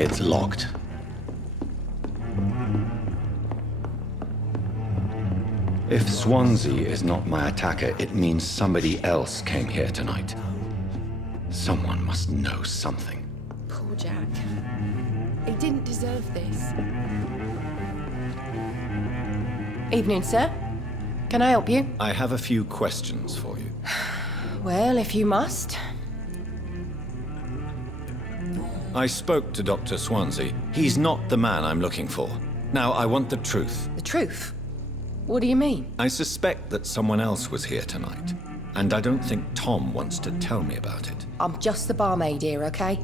It's locked. If Swansea is not my attacker, it means somebody else came here tonight. Someone must know something. Poor Jack. He didn't deserve this. Evening, sir. Can I help you? I have a few questions for you. Well, if you must. I spoke to Dr. Swansea. He's not the man I'm looking for. Now, I want the truth. The truth? What do you mean? I suspect that someone else was here tonight, and I don't think Tom wants to tell me about it. I'm just the barmaid here, okay?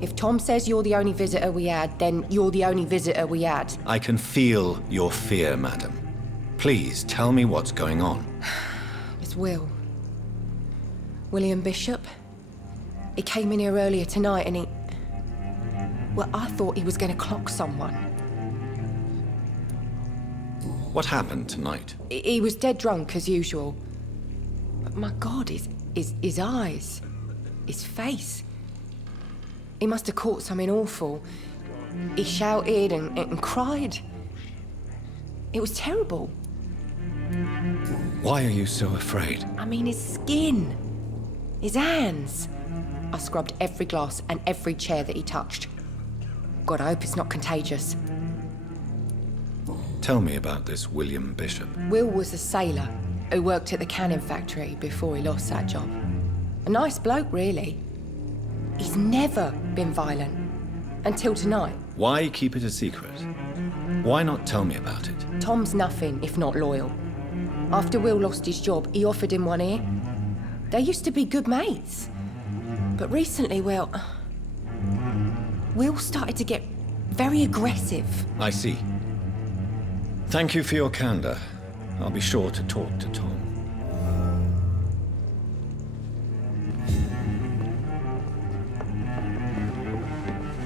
If Tom says you're the only visitor we had, then you're the only visitor we had. I can feel your fear, madam. Please, tell me what's going on. It's Will. William Bishop. He came in here earlier tonight and he... Well, I thought he was going to clock someone. What happened tonight? He was dead drunk, as usual. But my God, his eyes, his face. He must have caught something awful. He shouted and cried. It was terrible. Why are you so afraid? I mean, his skin, his hands. I scrubbed every glass and every chair that he touched. God, I hope it's not contagious. Tell me about this William Bishop. Will was a sailor who worked at the cannon factory before he lost that job. A nice bloke, really. He's never been violent. Until tonight. Why keep it a secret? Why not tell me about it? Tom's nothing if not loyal. After Will lost his job, he offered him one ear. They used to be good mates. But recently, well... Will started to get very aggressive. I see. Thank you for your candor. I'll be sure to talk to Tom.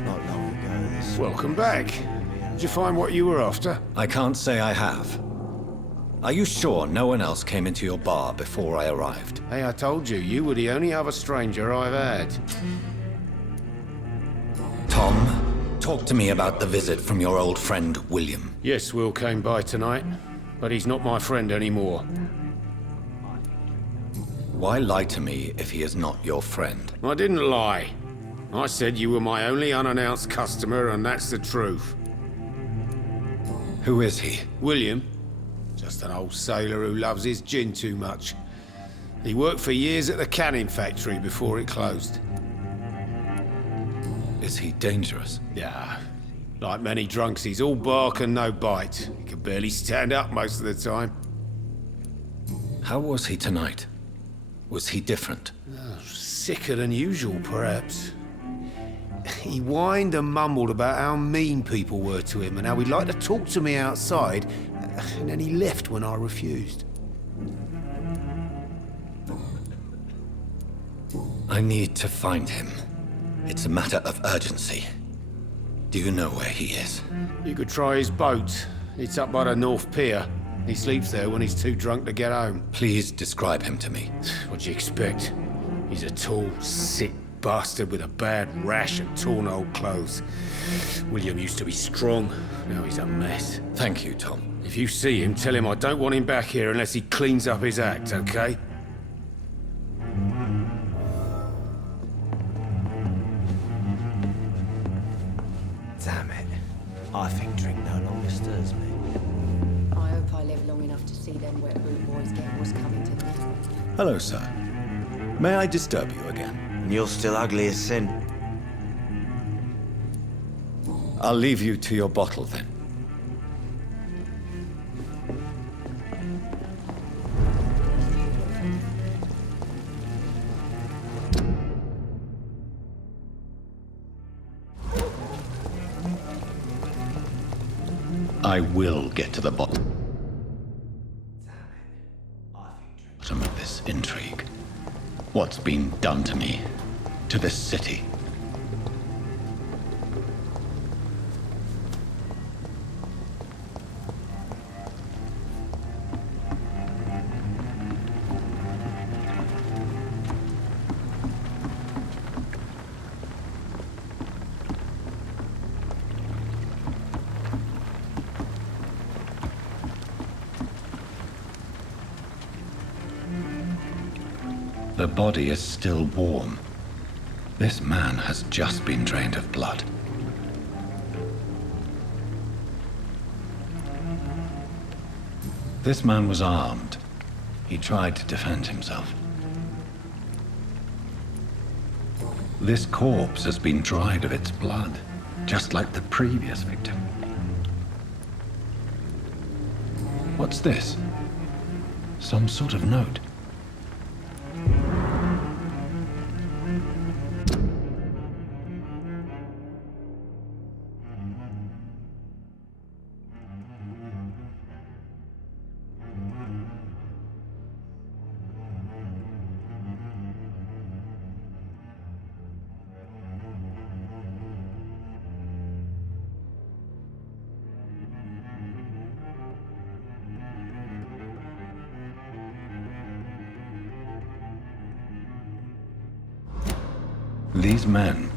Not long ago, this... Welcome back. Did you find what you were after? I can't say I have. Are you sure no one else came into your bar before I arrived? Hey, I told you, you were the only other stranger I've had. Tom, talk to me about the visit from your old friend, William. Yes, Will came by tonight, but he's not my friend anymore. Why lie to me if he is not your friend? I didn't lie. I said you were my only unannounced customer, and that's the truth. Who is he? William. Just an old sailor who loves his gin too much. He worked for years at the canning factory before it closed. Is he dangerous? Yeah. Like many drunks, he's all bark and no bite. He can barely stand up most of the time. How was he tonight? Was he different? Sicker than usual, perhaps. He whined and mumbled about how mean people were to him and how he'd like to talk to me outside, and then he left when I refused. I need to find him. It's a matter of urgency. Do you know where he is? You could try his boat. It's up by the North Pier. He sleeps there when he's too drunk to get home. Please describe him to me. What'd you expect? He's a tall, sick bastard with a bad rash and torn old clothes. William used to be strong. Now he's a mess. Thank you, Tom. If you see him, tell him I don't want him back here unless he cleans up his act, okay? Damn it. I think drink no longer stirs me. I hope I live long enough to see them wet boot boys get what's coming to them. Hello, sir. May I disturb you again? And you're still ugly as sin. I'll leave you to your bottle, then. I will get to the bottom of this intrigue. What's been done to me, to this city. The body is still warm. This man has just been drained of blood. This man was armed. He tried to defend himself. This corpse has been dried of its blood, just like the previous victim. What's this? Some sort of note. These men,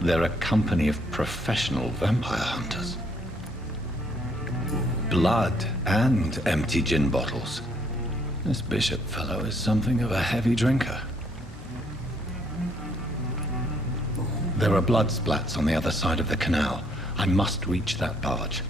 they're a company of professional vampire hunters. Blood and empty gin bottles. This Bishop fellow is something of a heavy drinker. There are blood splats on the other side of the canal. I must reach that barge.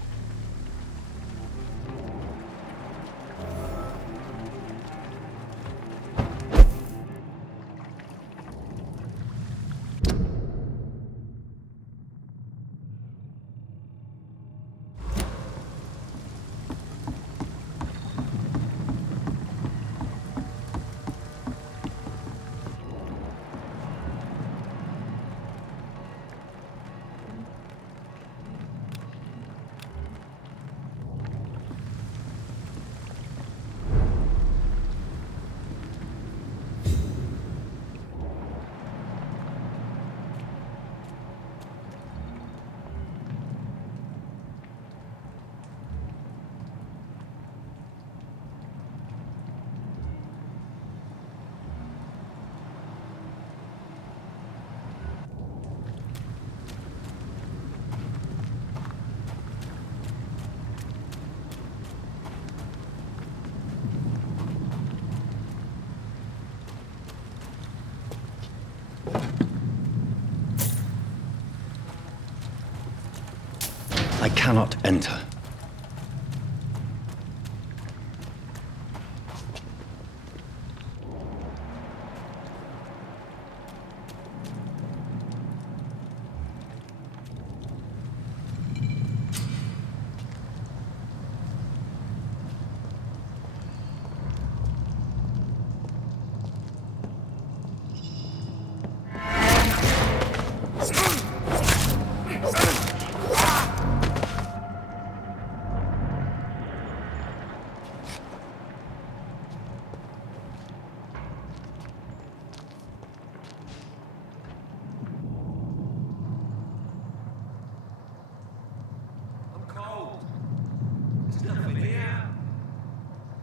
I cannot enter.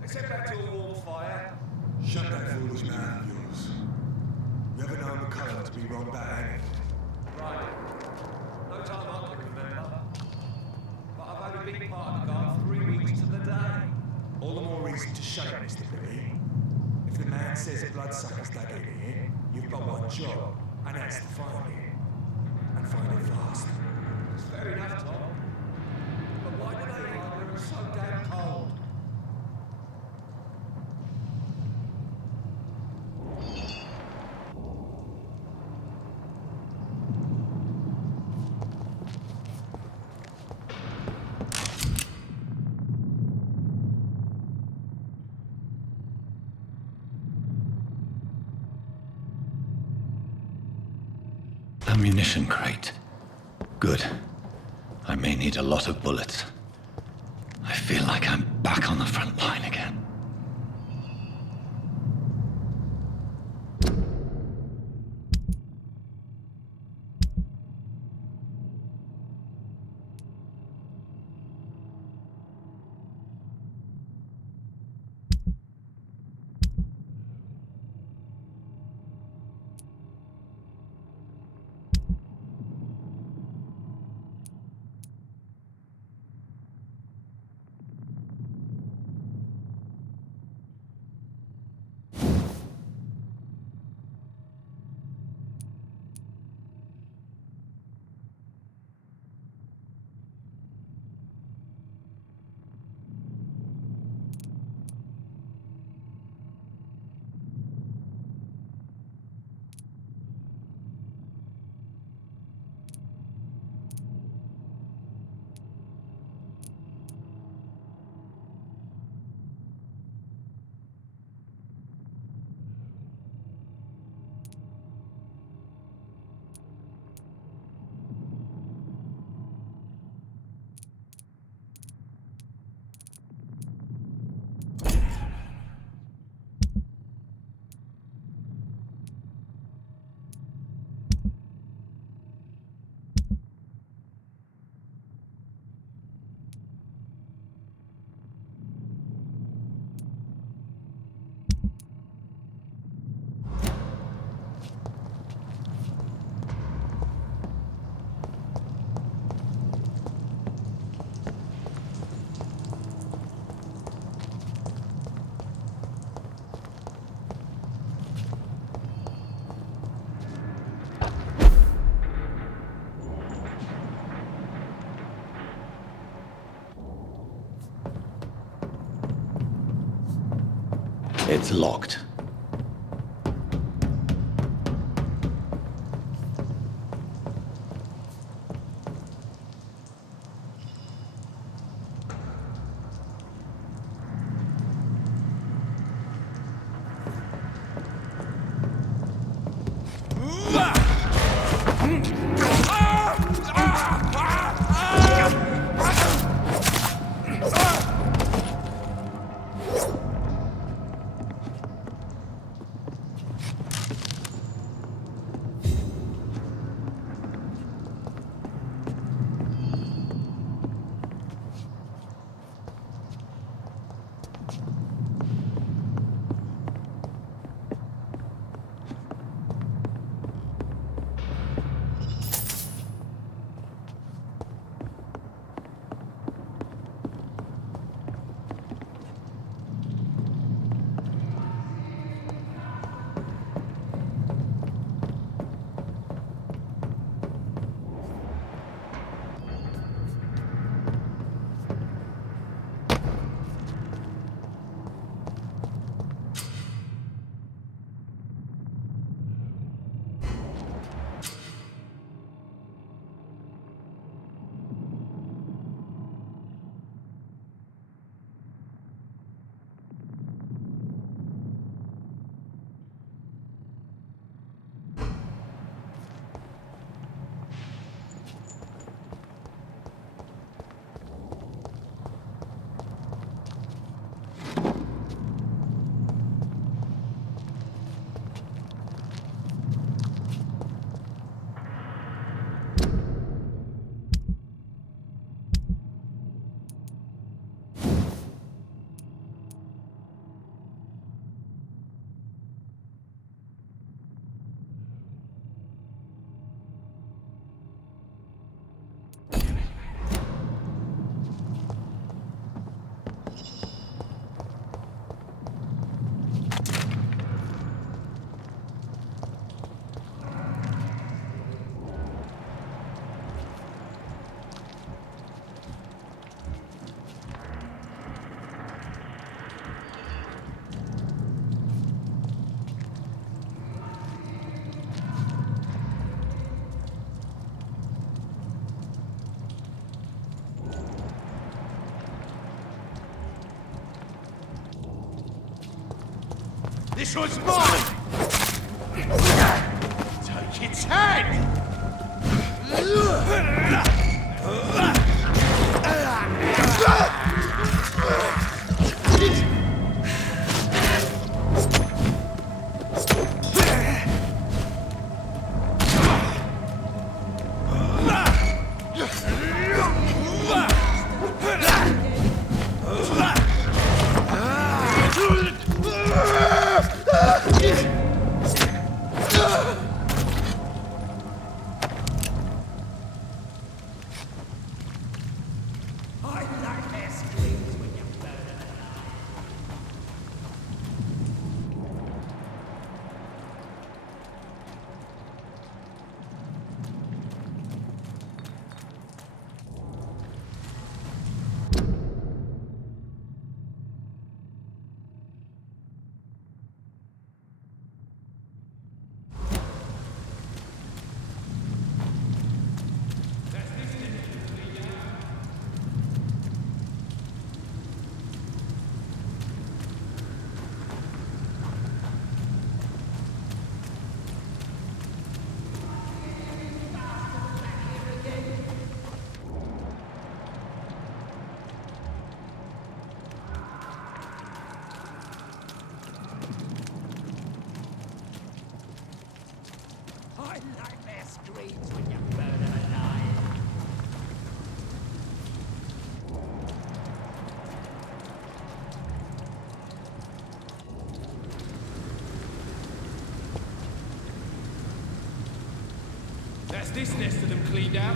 Set back to a warm fire. Shut that foolish mouth of yours. You ever known McCullum to be wrong about anything? Right. No time I can remember. But I've only been part of the guard 3 weeks to the day. All the more reason to shut it, Mr. Billy. If the man says a bloodsucker's dug in here, you've got one job, and that's to find it. And find it fast. It's fair enough, Tom. But why do they hide when it's so damn cold? Ammunition crate. Good. I may need a lot of bullets. I feel like I'm back on the front line again. It's locked. This was mine! Take its head! That's this nest of them cleaned out.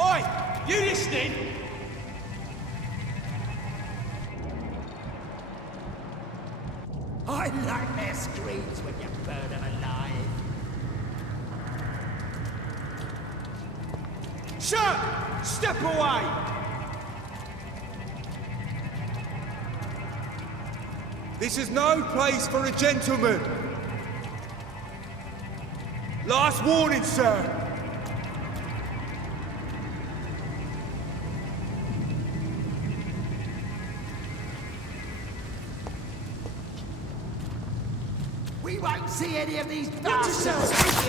Oi! You listening? I My nightmare screams when you burn them alive. Sir! Step away! This is no place for a gentleman. Last warning, sir. We won't see any of these bastards. This one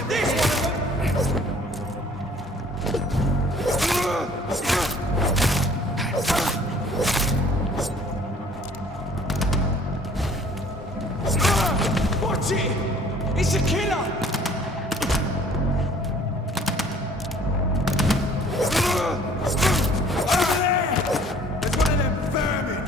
of them! Watch it! It's a killer! Over there! There's one of them vermin!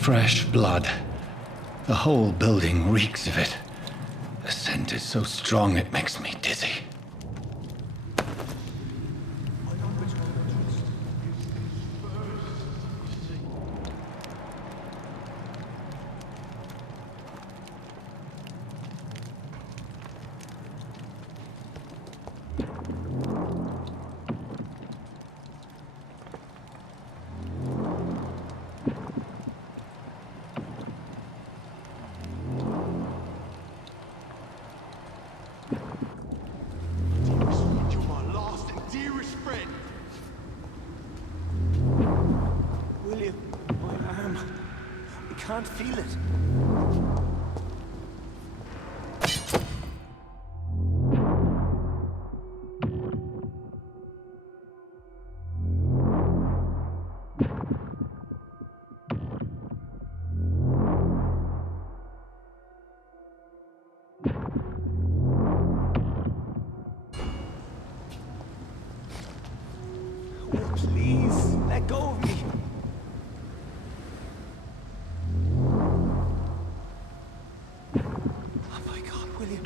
Fresh blood. The whole building reeks of it. The scent is so strong it makes me dizzy. You're my last and dearest friend. William, my arm. I can't feel it. Oh, please, let go of me. Oh my God, William.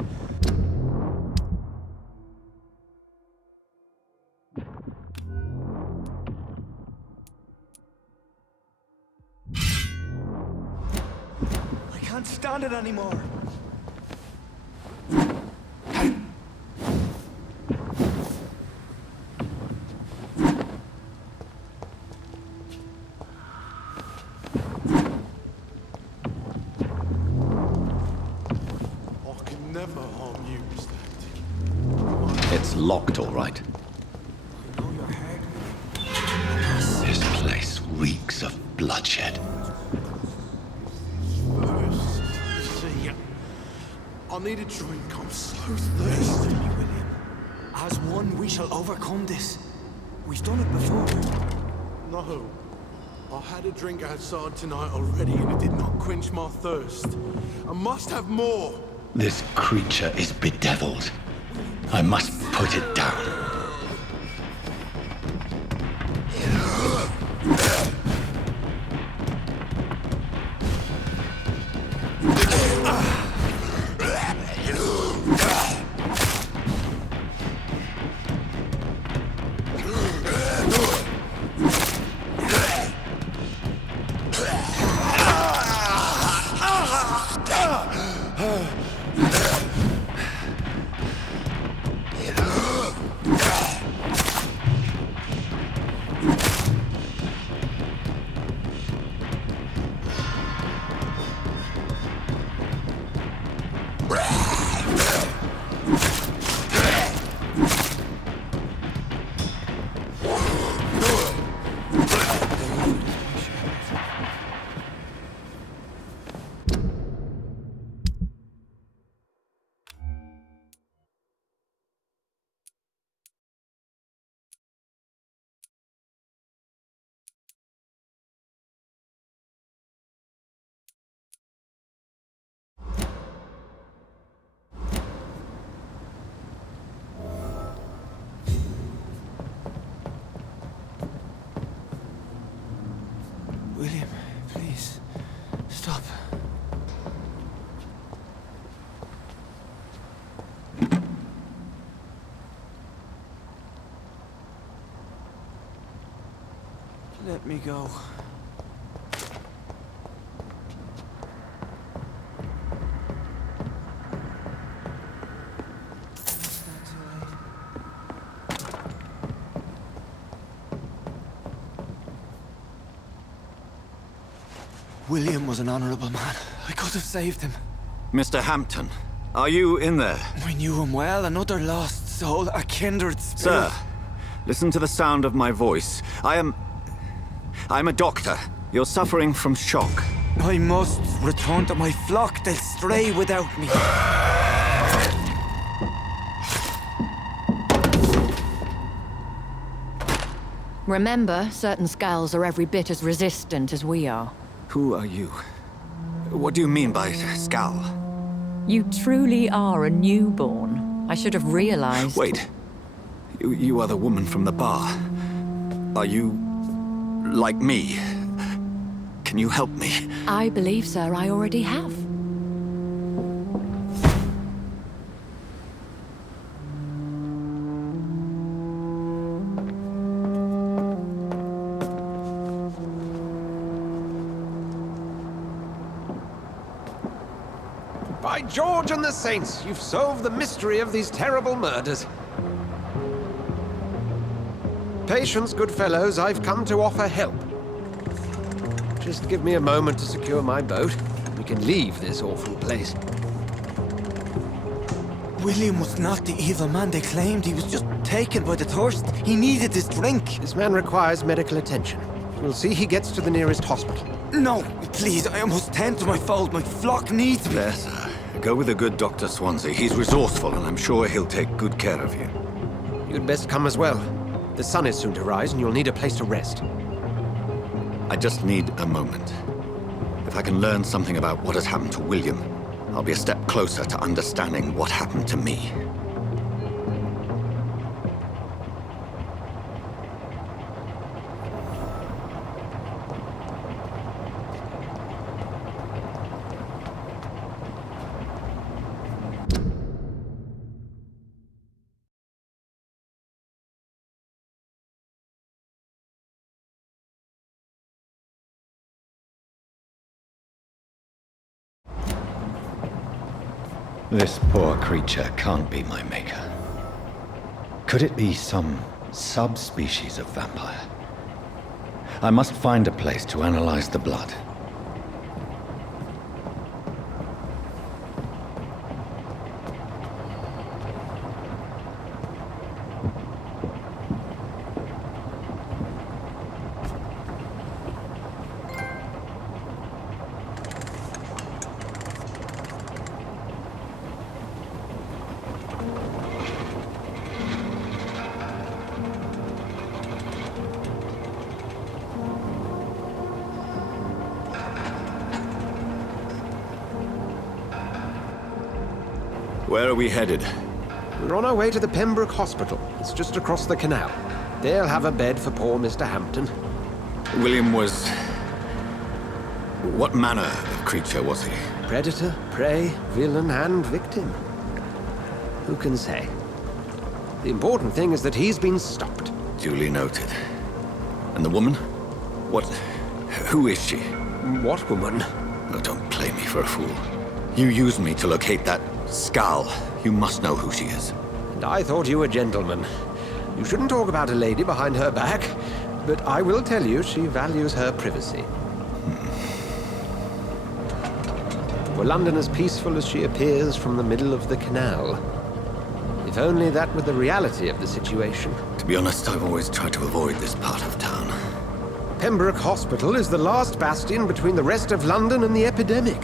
I can't stand it anymore. I can never harm you, Mr. It's locked, all right. I know your heart. This place reeks of bloodshed. First, see, I need a drink. I'm so thirsty. William. As one, we shall overcome this. We've done it before. No. I had a drink outside tonight already and it did not quench my thirst. I must have more. This creature is bedeviled. I must put it down. William, please, stop. Let me go. William was an honorable man. I could have saved him. Mr. Hampton, are you in there? I knew him well, another lost soul, a kindred spirit. Sir, listen to the sound of my voice. I'm a doctor. You're suffering from shock. I must return to my flock. They'll stray without me. Remember, certain skulls are every bit as resistant as we are. Who are you? What do you mean by Skal? You truly are a newborn. I should have realized. Wait. You are the woman from the bar. Are you... like me? Can you help me? I believe, sir, I already have. By George and the Saints, you've solved the mystery of these terrible murders. Patience, good fellows, I've come to offer help. Just give me a moment to secure my boat. We can leave this awful place. William was not the evil man they claimed. He was just taken by the thirst. He needed this drink. This man requires medical attention. We'll see he gets to the nearest hospital. No, please, I must tend to my fold. My flock needs me. There, sir. Go with the good Dr. Swansea. He's resourceful, and I'm sure he'll take good care of you. You'd best come as well. The sun is soon to rise, and you'll need a place to rest. I just need a moment. If I can learn something about what has happened to William, I'll be a step closer to understanding what happened to me. This poor creature can't be my maker. Could it be some subspecies of vampire? I must find a place to analyze the blood. Where are we headed? We're on our way to the Pembroke Hospital. It's just across the canal. They'll have a bed for poor Mr. Hampton. William was... What manner of creature was he? Predator, prey, villain, and victim. Who can say? The important thing is that he's been stopped. Duly noted. And the woman? What... Who is she? What woman? Oh, don't play me for a fool. You used me to locate that skull. You must know who she is. And I thought you a gentleman. You shouldn't talk about a lady behind her back, but I will tell you she values her privacy. Were London as peaceful as she appears from the middle of the canal? If only that were the reality of the situation. To be honest, I've always tried to avoid this part of town. Pembroke Hospital is the last bastion between the rest of London and the epidemic.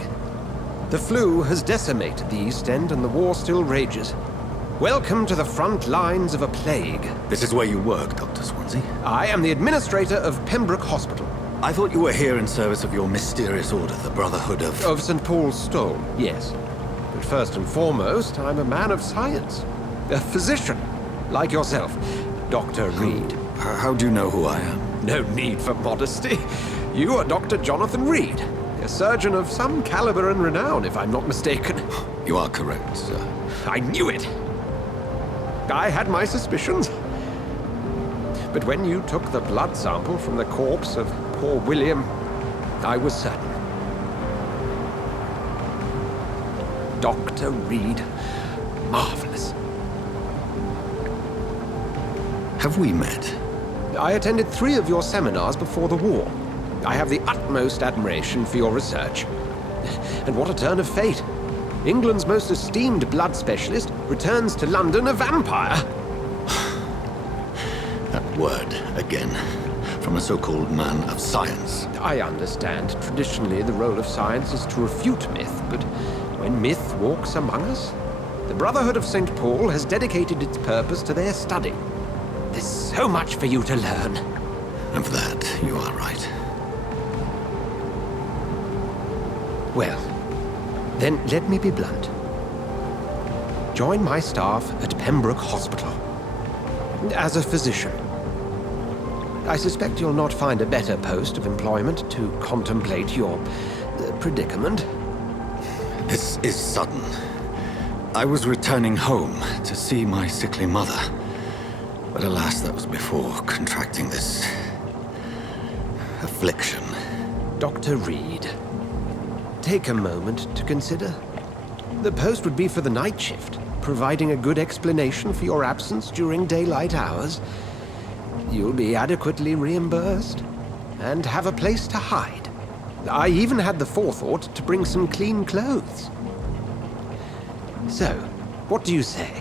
The flu has decimated the East End and the war still rages. Welcome to the front lines of a plague. This is where you work, Dr. Swansea? I am the administrator of Pembroke Hospital. I thought you were here in service of your mysterious order, the Brotherhood of... Of St. Paul's Stone, yes. But first and foremost, I'm a man of science. A physician, like yourself, Dr. Reed. How do you know who I am? No need for modesty. You are Dr. Jonathan Reed, a surgeon of some caliber and renown, if I'm not mistaken. You are correct, sir. I knew it! I had my suspicions. But when you took the blood sample from the corpse of poor William, I was certain. Dr. Reed. Marvelous. Have we met? I attended 3 of your seminars before the war. I have the utmost admiration for your research. And what a turn of fate. England's most esteemed blood specialist returns to London a vampire. That word, again. From a so-called man of science. I understand. Traditionally, the role of science is to refute myth, but when myth walks among us, the Brotherhood of St. Paul has dedicated its purpose to their study. There's so much for you to learn. And for that, you are right. Well, then let me be blunt. Join my staff at Pembroke Hospital. As a physician. I suspect you'll not find a better post of employment to contemplate your predicament. This is sudden. I was returning home to see my sickly mother. But alas, that was before contracting this affliction. Dr. Reed, take a moment to consider. The post would be for the night shift, providing a good explanation for your absence during daylight hours. You'll be adequately reimbursed and have a place to hide. I even had the forethought to bring some clean clothes. So, what do you say?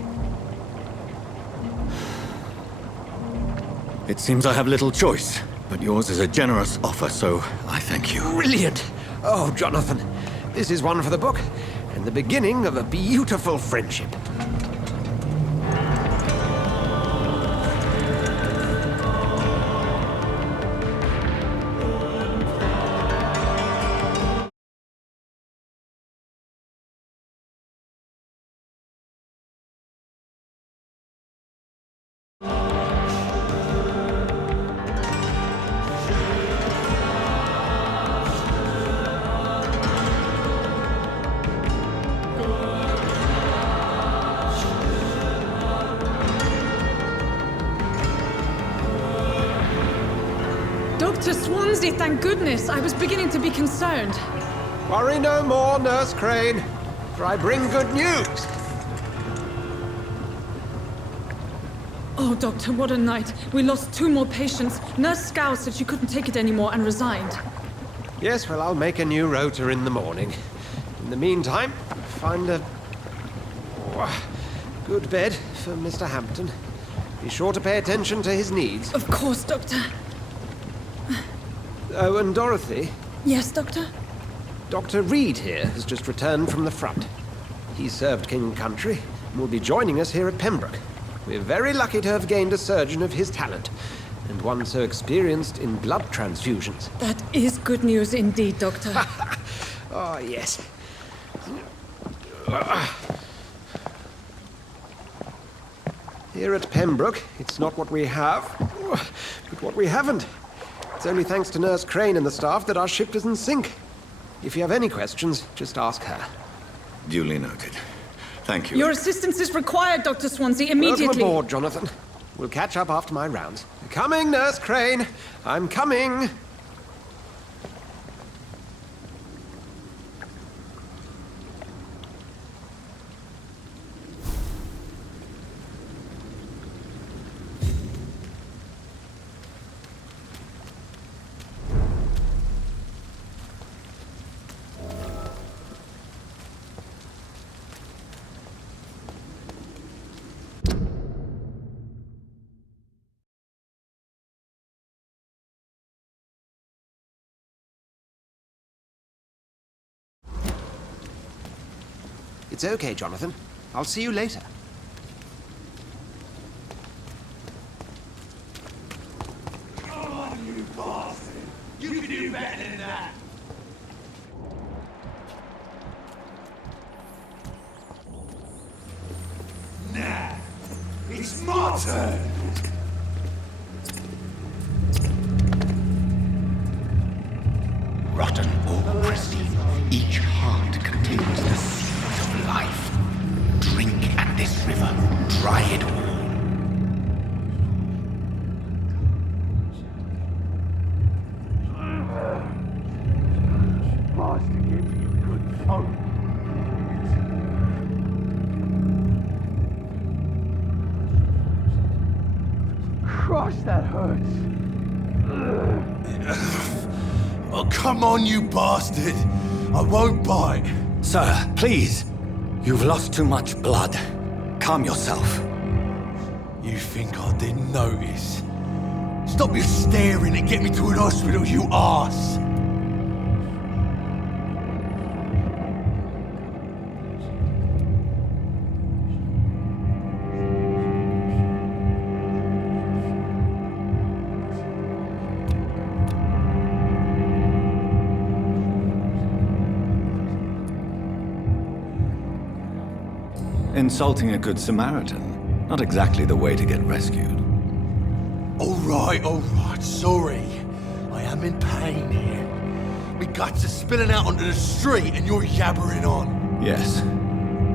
It seems I have little choice, but yours is a generous offer, so I thank you. Brilliant! Oh, Jonathan, this is one for the book, and the beginning of a beautiful friendship. Dr. Swansea, thank goodness. I was beginning to be concerned. Worry no more, Nurse Crane, for I bring good news. Oh, Doctor, what a night. We lost 2 more patients. Nurse Scow said she couldn't take it anymore and resigned. Yes, well, I'll make a new rota in the morning. In the meantime, find a good bed for Mr. Hampton. Be sure to pay attention to his needs. Of course, Doctor. Oh, and Dorothy, Yes, Doctor? Dr. Reed here has just returned from the front. He served King and Country and will be joining us here at Pembroke. We're very lucky to have gained a surgeon of his talent, and one so experienced in blood transfusions. That is good news indeed, Doctor. Oh, yes. Here at Pembroke, it's not what we have, but what we haven't. It's only thanks to Nurse Crane and the staff that our ship doesn't sink. If you have any questions, just ask her. Duly noted. Thank you. Your assistance is required, Dr. Swansea, immediately. Welcome aboard, Jonathan. We'll catch up after my rounds. Coming, Nurse Crane. I'm coming. It's okay, Jonathan. I'll see you later. Come on, you bastard! You can do better than that! Nah, it's my turn! Rotten or pristine, each heart contains the seeds of life. Drink at this river, dry it all. Master gave me a good phone. Gosh, that hurts. Oh, come on, you bastard! I won't bite. Sir, please. You've lost too much blood. Calm yourself. You think I didn't notice? Stop your staring and get me to an hospital, you arse! Insulting a good Samaritan. Not exactly the way to get rescued. All right, sorry. I am in pain here. My guts are spilling out onto the street and you're yabbering on. Yes.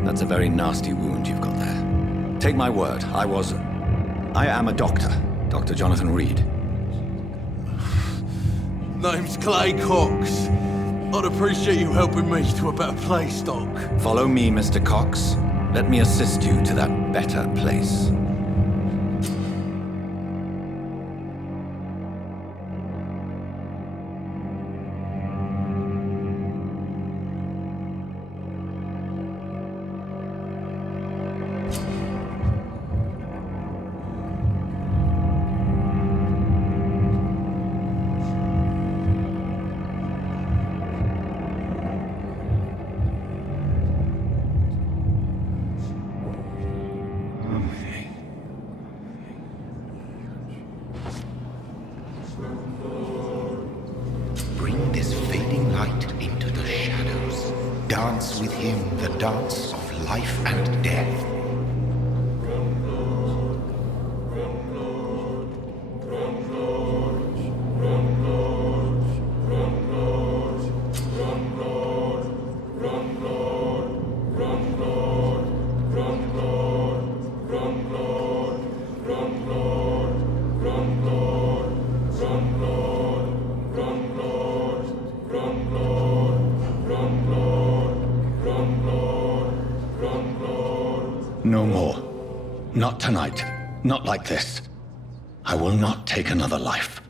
That's a very nasty wound you've got there. Take my word, I am a doctor. Dr. Jonathan Reed. Name's Clay Cox. I'd appreciate you helping me to a better place, Doc. Follow me, Mr. Cox. Let me assist you to that better place. Bring this fading light into the shadows. Dance with him the dance of life and death. No more. Not tonight. Not like this. I will not take another life.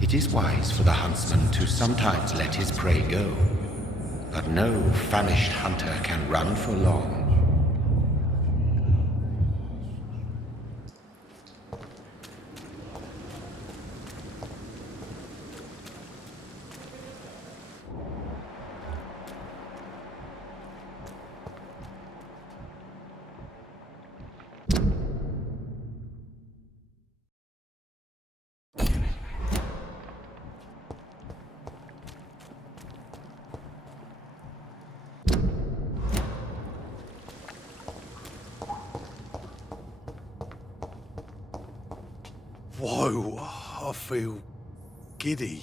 It is wise for the huntsman to sometimes let his prey go, but no famished hunter can run for long. Whoa, I feel giddy.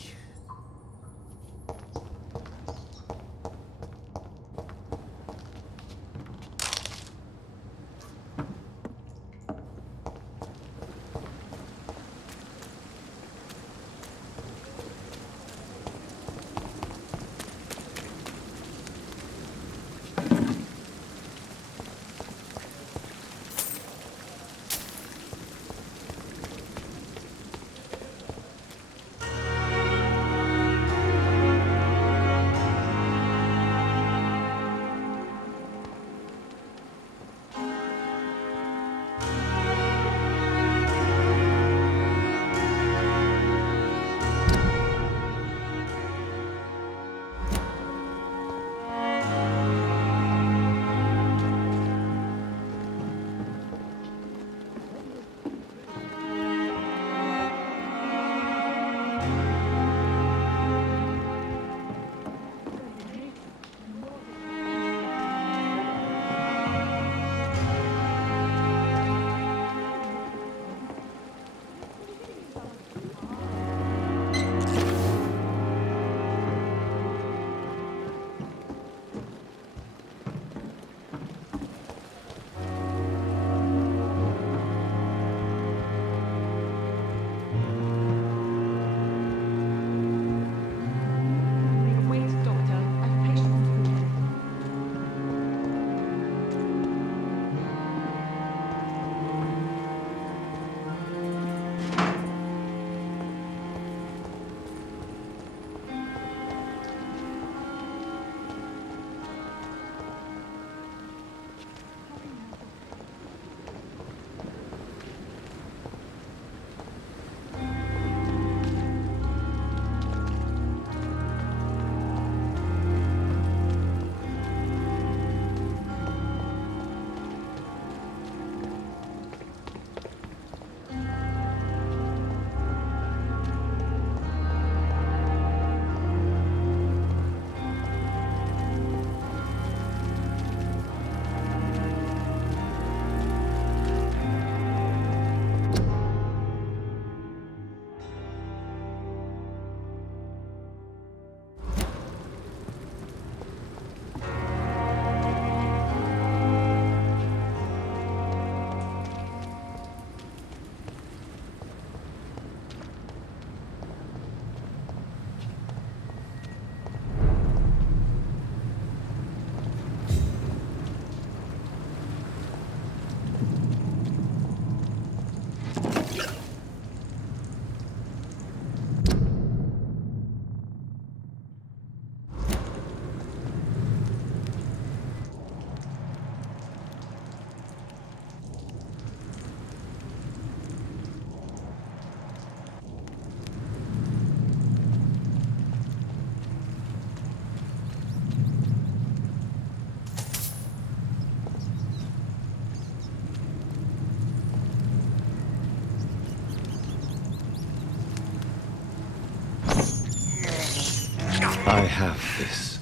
I have this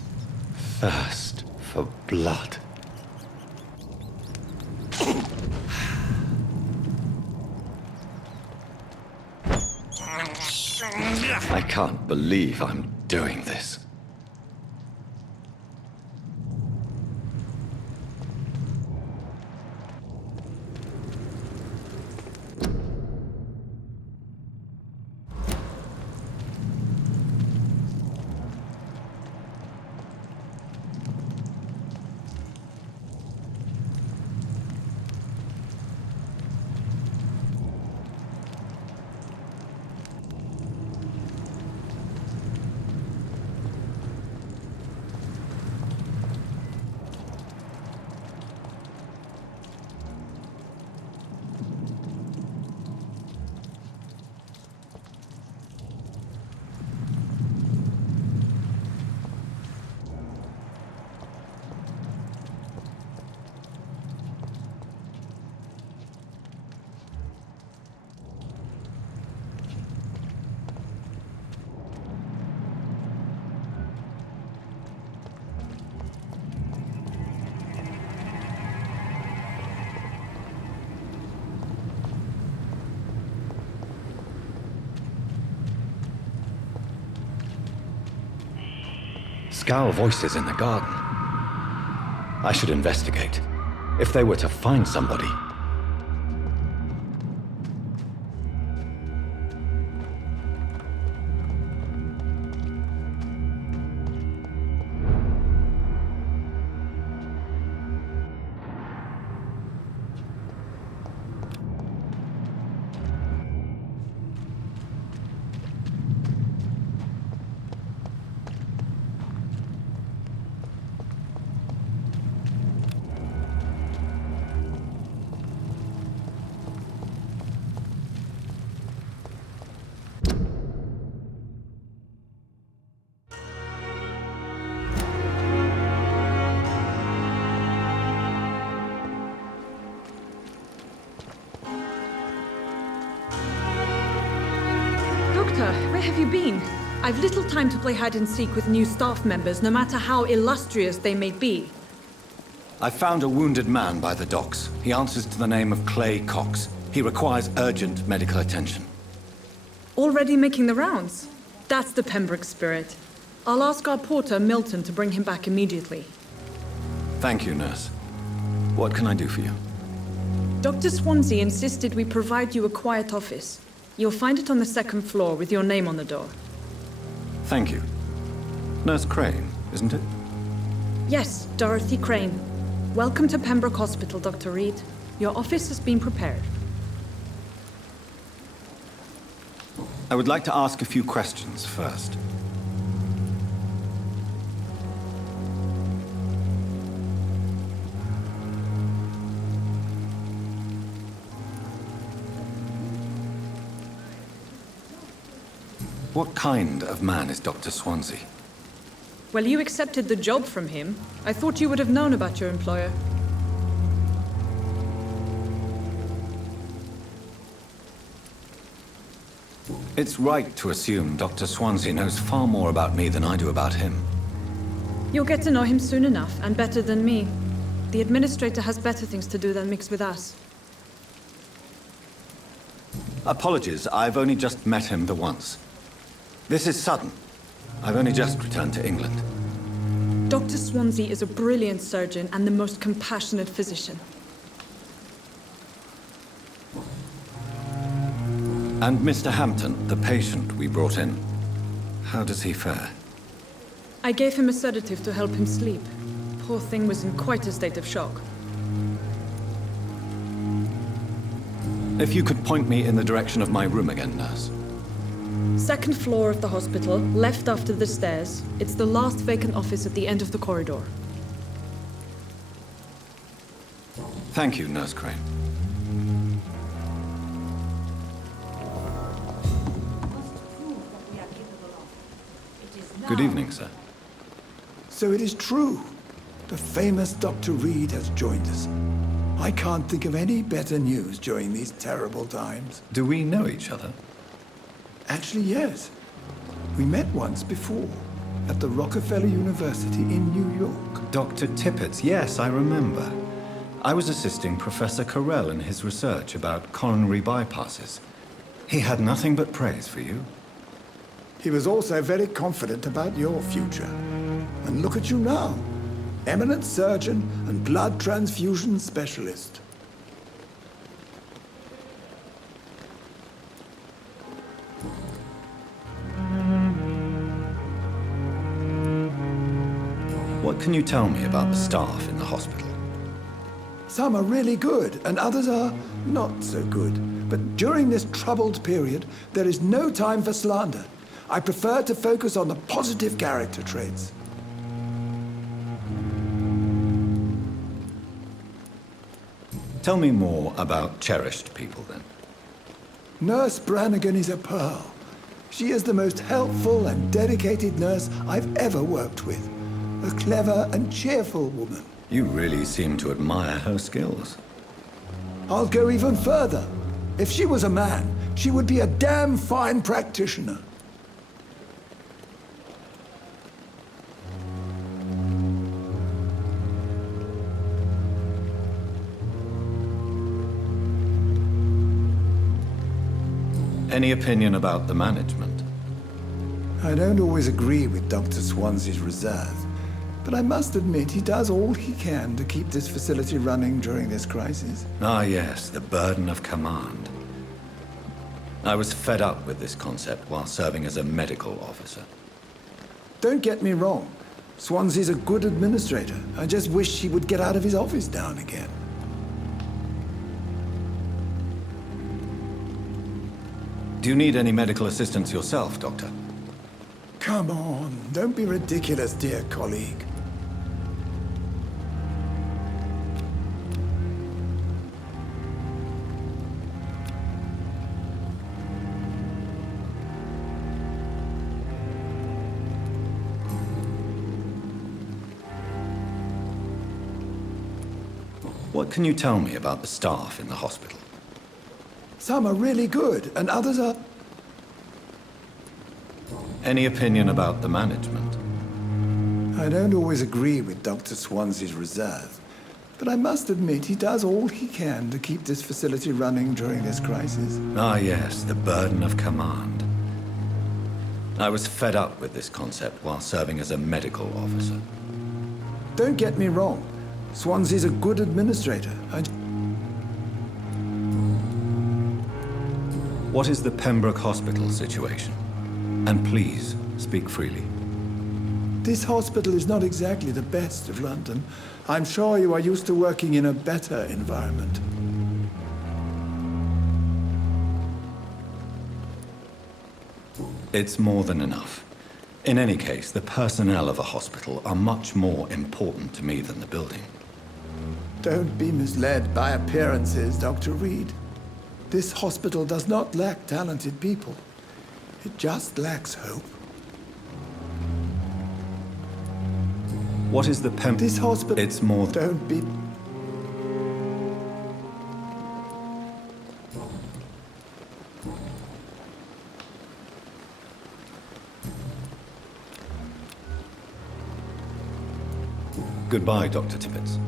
thirst for blood. I can't believe I'm doing this. Scowl voices in the garden. I should investigate. If they were to find somebody. Where have you been? I've little time to play hide and seek with new staff members, no matter how illustrious they may be. I found a wounded man by the docks. He answers to the name of Clay Cox. He requires urgent medical attention. Already making the rounds? That's the Pembroke spirit. I'll ask our porter, Milton, to bring him back immediately. Thank you, nurse. What can I do for you? Dr. Swansea insisted we provide you a quiet office. You'll find it on the second floor with your name on the door. Thank you. Nurse Crane, isn't it? Yes, Dorothy Crane. Welcome to Pembroke Hospital, Dr. Reed. Your office has been prepared. I would like to ask a few questions first. What kind of man is Dr. Swansea? Well, you accepted the job from him. I thought you would have known about your employer. It's right to assume Dr. Swansea knows far more about me than I do about him. You'll get to know him soon enough, and better than me. The administrator has better things to do than mix with us. Apologies, I've only just met him the once. This is sudden. I've only just returned to England. Dr. Swansea is a brilliant surgeon and the most compassionate physician. And Mr. Hampton, the patient we brought in, how does he fare? I gave him a sedative to help him sleep. Poor thing was in quite a state of shock. If you could point me in the direction of my room again, nurse. Second floor of the hospital, left after the stairs. It's the last vacant office at the end of the corridor. Thank you, Nurse Crane. Good evening, sir. So it is true. The famous Dr. Reed has joined us. I can't think of any better news during these terrible times. Do we know each other? Actually, yes. We met once before. at the Rockefeller University in New York. Dr. Tippett's, yes, I remember. I was assisting Professor Carell in his research about coronary bypasses. He had nothing but praise for you. He was also very confident about your future. And look at you now. Eminent surgeon and blood transfusion specialist. What can you tell me about the staff in the hospital? Some are really good, and others are not so good. But during this troubled period, there is no time for slander. I prefer to focus on the positive character traits. Tell me more about cherished people, then. Nurse Brannigan is a pearl. She is the most helpful and dedicated nurse I've ever worked with. A clever and cheerful woman. You really seem to admire her skills. I'll go even further. If she was a man, she would be a damn fine practitioner. Any opinion about the management? I don't always agree with Dr. Swansea's reserve, but I must admit he does all he can to keep this facility running during this crisis. Ah, yes, the burden of command. I was fed up with this concept while serving as a medical officer. Don't get me wrong. Swansea's a good administrator. I just wish he would get out of his office now and again. Do you need any medical assistance yourself, Doctor? Come on, don't be ridiculous, dear colleague. What can you tell me about the staff in the hospital? Some are really good, and others are... Any opinion about the management? I don't always agree with Dr. Swansea's reserve, but I must admit he does all he can to keep this facility running during this crisis. Ah, yes, the burden of command. I was fed up with this concept while serving as a medical officer. Don't get me wrong. Swansea's a good administrator. What is the Pembroke Hospital situation? And please, speak freely. This hospital is not exactly the best of London. I'm sure you are used to working in a better environment. It's more than enough. In any case, the personnel of a hospital are much more important to me than the building. Don't be misled by appearances, Dr. Reed. This hospital does not lack talented people. It just lacks hope. What is the This hospital... It's more... Don't be... Goodbye, Dr. Tippett.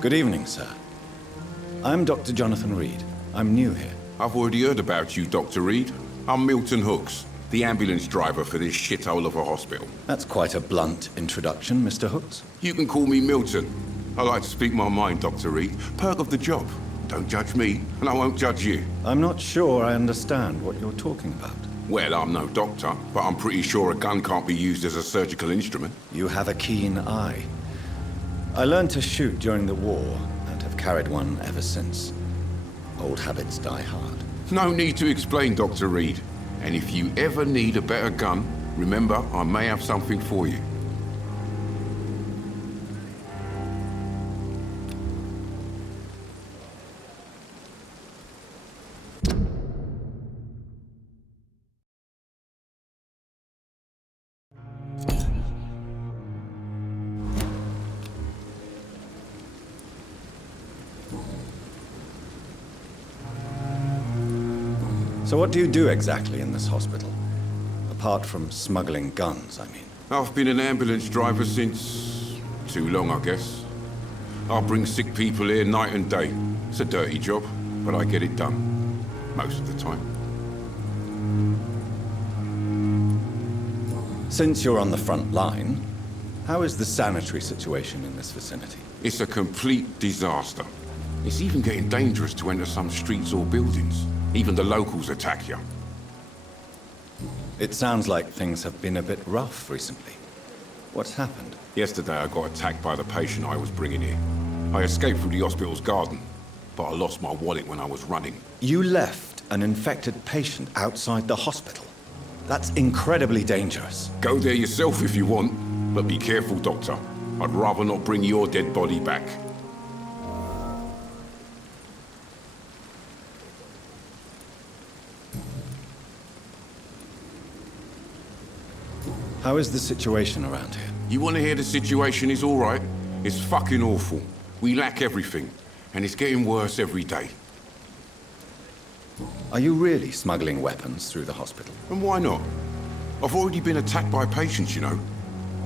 Good evening, sir. I'm Dr. Jonathan Reed. I'm new here. I've already heard about you, Dr. Reed. I'm Milton Hooks, the ambulance driver for this shithole of a hospital. That's quite a blunt introduction, Mr. Hooks. You can call me Milton. I like to speak my mind, Dr. Reed. Perk of the job. Don't judge me, and I won't judge you. I'm not sure I understand what you're talking about. Well, I'm no doctor, but I'm pretty sure a gun can't be used as a surgical instrument. You have a keen eye. I learned to shoot during the war, and have carried one ever since. Old habits die hard. No need to explain, Dr. Reed. And if you ever need a better gun, remember, I may have something for you. So what do you do exactly in this hospital? Apart from smuggling guns, I mean. I've been an ambulance driver since... too long, I guess. I bring sick people here night and day. It's a dirty job, but I get it done. Most of the time. Since you're on the front line, how is the sanitary situation in this vicinity? It's a complete disaster. It's even getting dangerous to enter some streets or buildings. Even the locals attack you. It sounds like things have been a bit rough recently. What's happened? Yesterday I got attacked by the patient I was bringing here. I escaped through the hospital's garden, but I lost my wallet when I was running. You left an infected patient outside the hospital? That's incredibly dangerous. Go there yourself if you want, but be careful, Doctor. I'd rather not bring your dead body back. How is the situation around here? You want to hear the situation is all right? It's fucking awful. We lack everything, and it's getting worse every day. Are you really smuggling weapons through the hospital? And why not? I've already been attacked by patients, you know.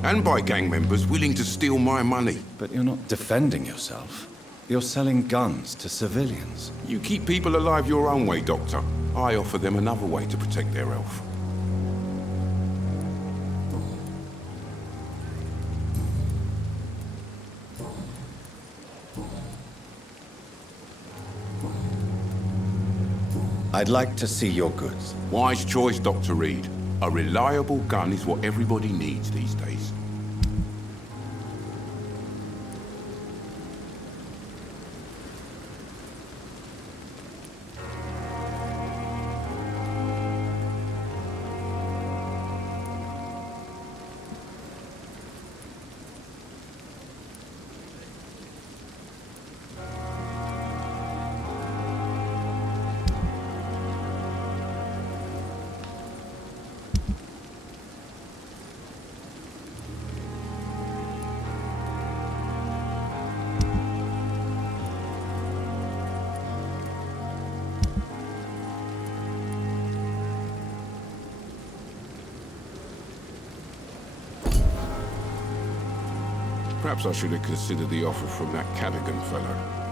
And by gang members willing to steal my money. But you're not defending yourself. You're selling guns to civilians. You keep people alive your own way, Doctor. I offer them another way to protect their health. I'd like to see your goods. Wise choice, Dr. Reed. A reliable gun is what everybody needs these days. Perhaps I should have considered the offer from that Cadigan fellow.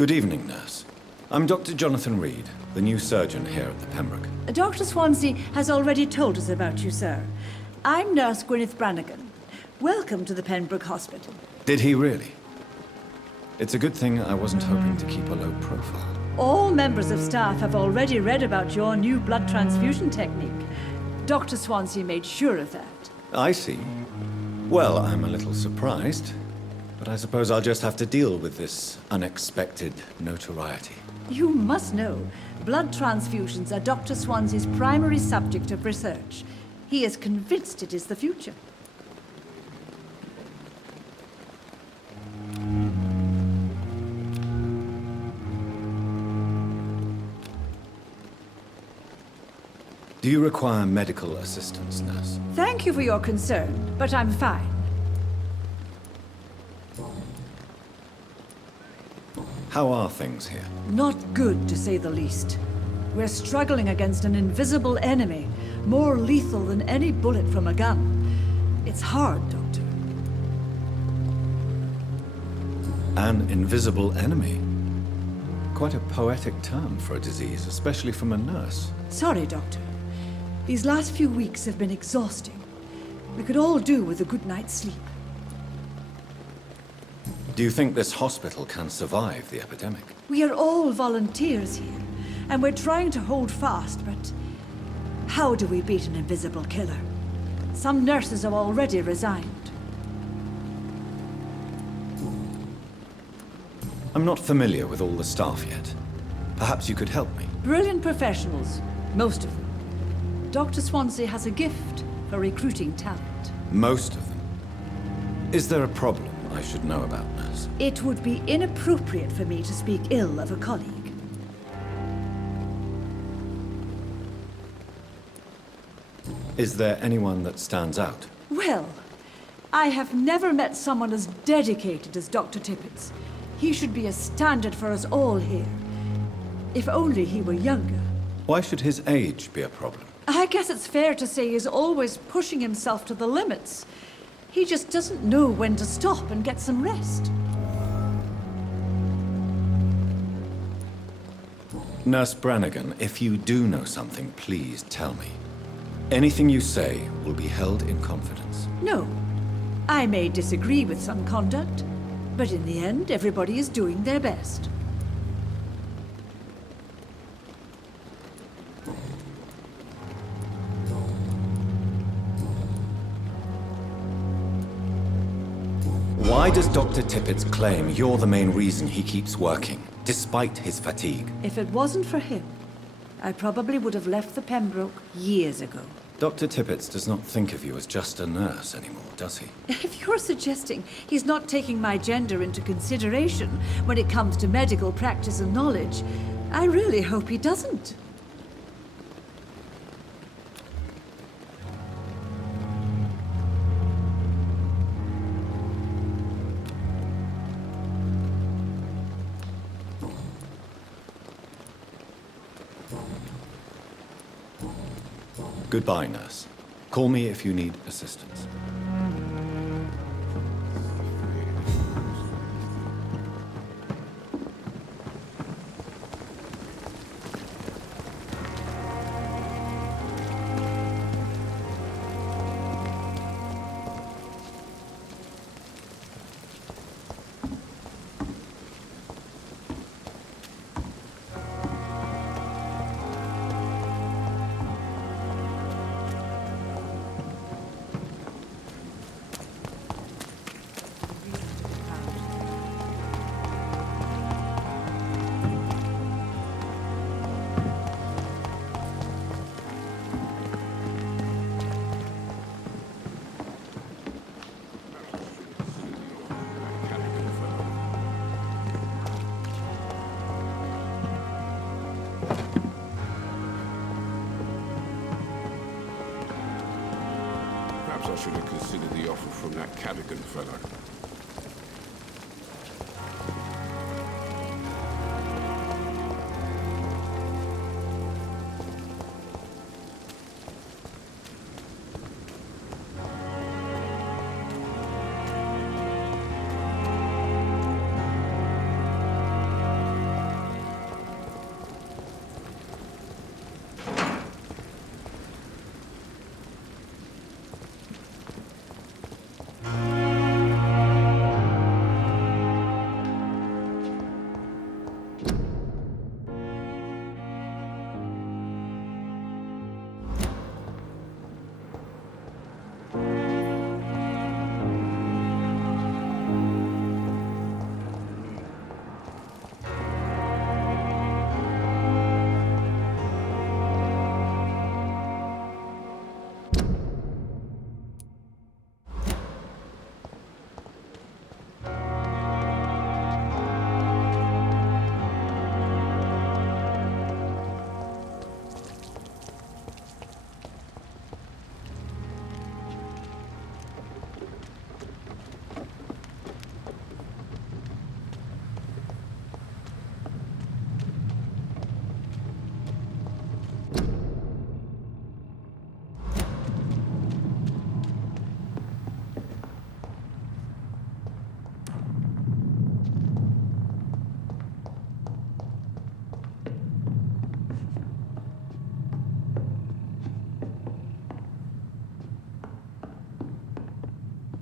Good evening, nurse. I'm Dr. Jonathan Reed, the new surgeon here at the Pembroke. Dr. Swansea has already told us about you, sir. I'm Nurse Gwyneth Brannigan. Welcome to the Pembroke Hospital. Did he really? It's a good thing I wasn't hoping to keep a low profile. All members of staff have already read about your new blood transfusion technique. Dr. Swansea made sure of that. I see. Well, I'm a little surprised, but I suppose I'll just have to deal with this unexpected notoriety. You must know, blood transfusions are Dr. Swansea's primary subject of research. He is convinced it is the future. Do you require medical assistance, nurse? Thank you for your concern, but I'm fine. How are things here? Not good, to say the least. We're struggling against an invisible enemy, more lethal than any bullet from a gun. It's hard, Doctor. An invisible enemy? Quite a poetic term for a disease, especially from a nurse. Sorry, Doctor. These last few weeks have been exhausting. We could all do with a good night's sleep. Do you think this hospital can survive the epidemic? We are all volunteers here, and we're trying to hold fast, but how do we beat an invisible killer? Some nurses have already resigned. I'm not familiar with all the staff yet. Perhaps you could help me. Brilliant professionals, most of them. Dr. Swansea has a gift for recruiting talent. Most of them? Is there a problem I should know about, nurse? It would be inappropriate for me to speak ill of a colleague. Is there anyone that stands out? Well, I have never met someone as dedicated as Dr. Tippett's. He should be a standard for us all here. If only he were younger. Why should his age be a problem? I guess it's fair to say he's always pushing himself to the limits. He just doesn't know when to stop and get some rest. Nurse Brannigan, if you do know something, please tell me. Anything you say will be held in confidence. No. I may disagree with some conduct, but in the end, everybody is doing their best. Why does Dr. Tippett claim you're the main reason he keeps working, despite his fatigue? If it wasn't for him, I probably would have left the Pembroke years ago. Dr. Tippett does not think of you as just a nurse anymore, does he? If you're suggesting he's not taking my gender into consideration when it comes to medical practice and knowledge, I really hope he doesn't. Goodbye, nurse. Call me if you need assistance. Perhaps I should have considered the offer from that Cadogan fellow.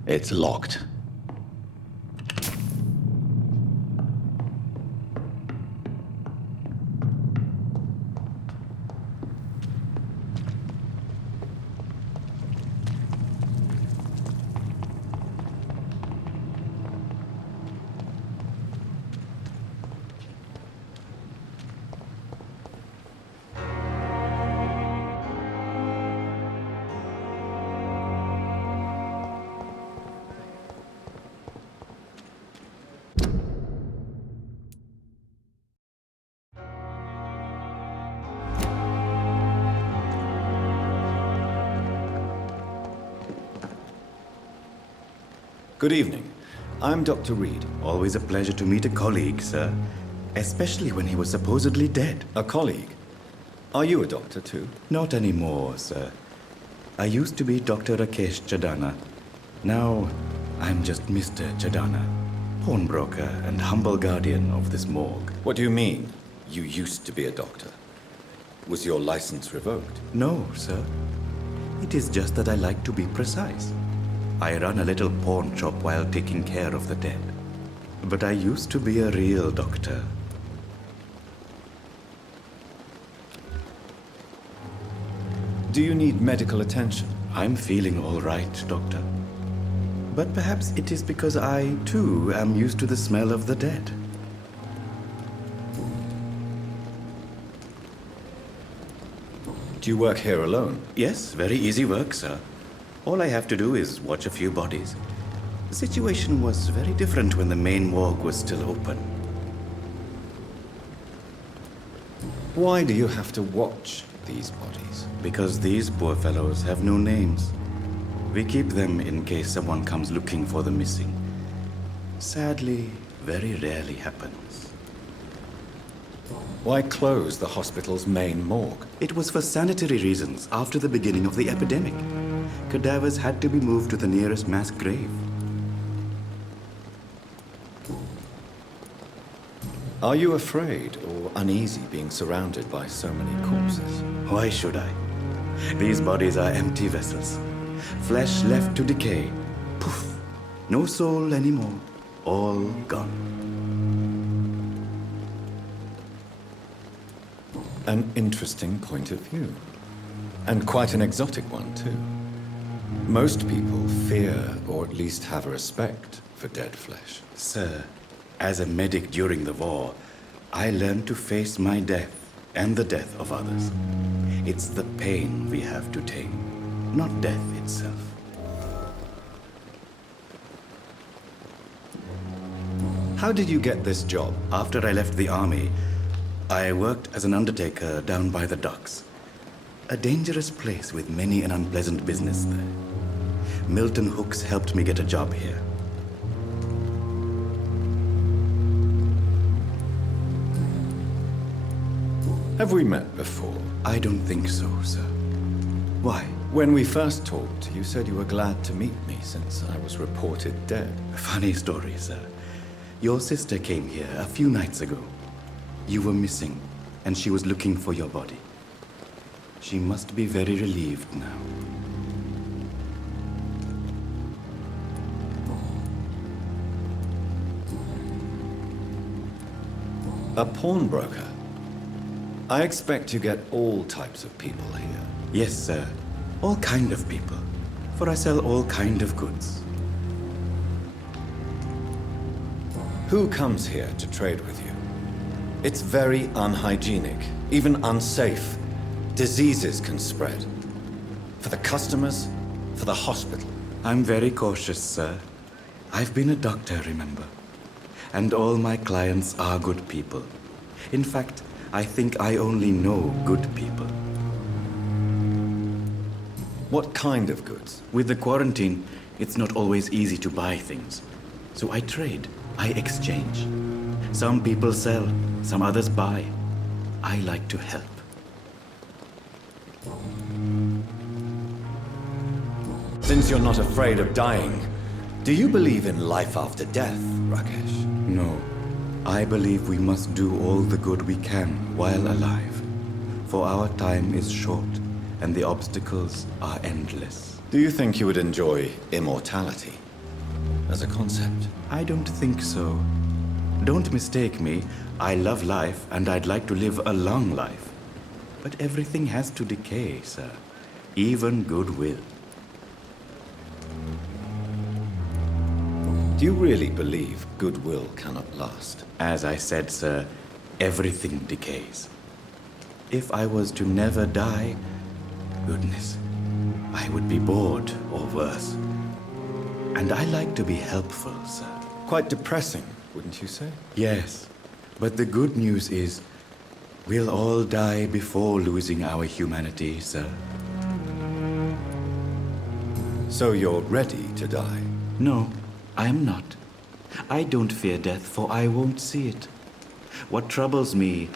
It's locked. Good evening. I'm Dr. Reed. Always a pleasure to meet a colleague, sir. Especially when he was supposedly dead. A colleague? Are you a doctor too? Not anymore, sir. I used to be Dr. Rakesh Chadana. Now, I'm just Mr. Chadana, pawnbroker and humble guardian of this morgue. What do you mean, you used to be a doctor? Was your license revoked? No, sir. It is just that I like to be precise. I run a little pawn shop while taking care of the dead. But I used to be a real doctor. Do you need medical attention? I'm feeling all right, doctor. But perhaps it is because I, too, am used to the smell of the dead. Do you work here alone? Yes, very easy work, sir. All I have to do is watch a few bodies. The situation was very different when the main morgue was still open. Why do you have to watch these bodies? Because these poor fellows have no names. We keep them in case someone comes looking for the missing. Sadly, very rarely happens. Why close the hospital's main morgue? It was for sanitary reasons after the beginning of the epidemic. Cadavers had to be moved to the nearest mass grave. Are you afraid or uneasy being surrounded by so many corpses? Why should I? These bodies are empty vessels. Flesh left to decay. Poof! No soul anymore. All gone. An interesting point of view. And quite an exotic one, too. Most people fear, or at least have a respect, for dead flesh. Sir, as a medic during the war, I learned to face my death and the death of others. It's the pain we have to tame, not death itself. How did you get this job? After I left the army, I worked as an undertaker down by the docks. A dangerous place with many an unpleasant business there. Milton Hooks helped me get a job here. Have we met before? I don't think so, sir. Why? When we first talked, you said you were glad to meet me since I was reported dead. Funny story, sir. Your sister came here a few nights ago. You were missing, and she was looking for your body. She must be very relieved now. A pawnbroker? I expect you get all types of people here. Yes, sir. All kind of people. For I sell all kind of goods. Who comes here to trade with you? It's very unhygienic, even unsafe. Diseases can spread. For the customers, for the hospital. I'm very cautious, sir. I've been a doctor, remember? And all my clients are good people. In fact, I think I only know good people. What kind of goods? With the quarantine, it's not always easy to buy things. So I trade, I exchange. Some people sell, some others buy. I like to help. Since you're not afraid of dying, do you believe in life after death, Rakesh? No. I believe we must do all the good we can while alive. For our time is short, and the obstacles are endless. Do you think you would enjoy immortality? as a concept. I don't think so. Don't mistake me. I love life and I'd like to live a long life. But everything has to decay, sir. Even goodwill. Do you really believe goodwill cannot last? As I said, sir, everything decays. If I was to never die, goodness, I would be bored or worse. And I like to be helpful, sir. Quite depressing, wouldn't you say? Yes, but the good news is, we'll all die before losing our humanity, sir. So you're ready to die? No, I am not. I don't fear death, for I won't see it. What troubles me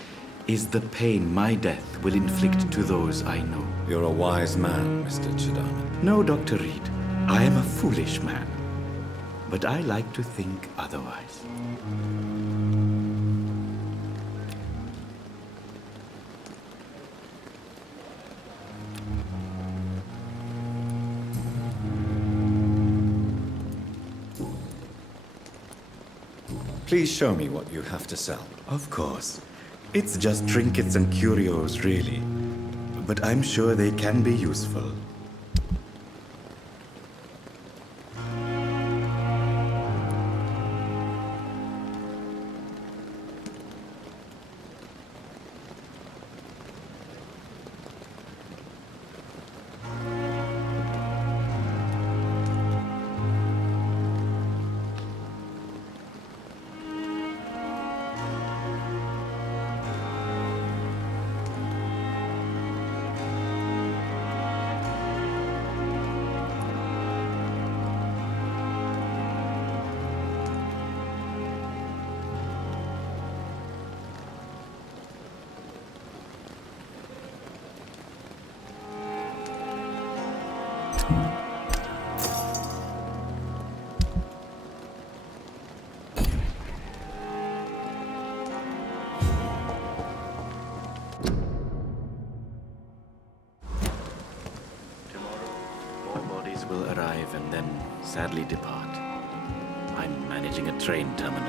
is the pain my death will inflict to those I know. You're a wise man, Mr. Chidaman. No, Dr. Reed. I am a foolish man. But I like to think otherwise. Please show me what you have to sell. Of course. It's just trinkets and curios, really. But I'm sure they can be useful. Will arrive and then sadly depart. I'm managing a train terminal.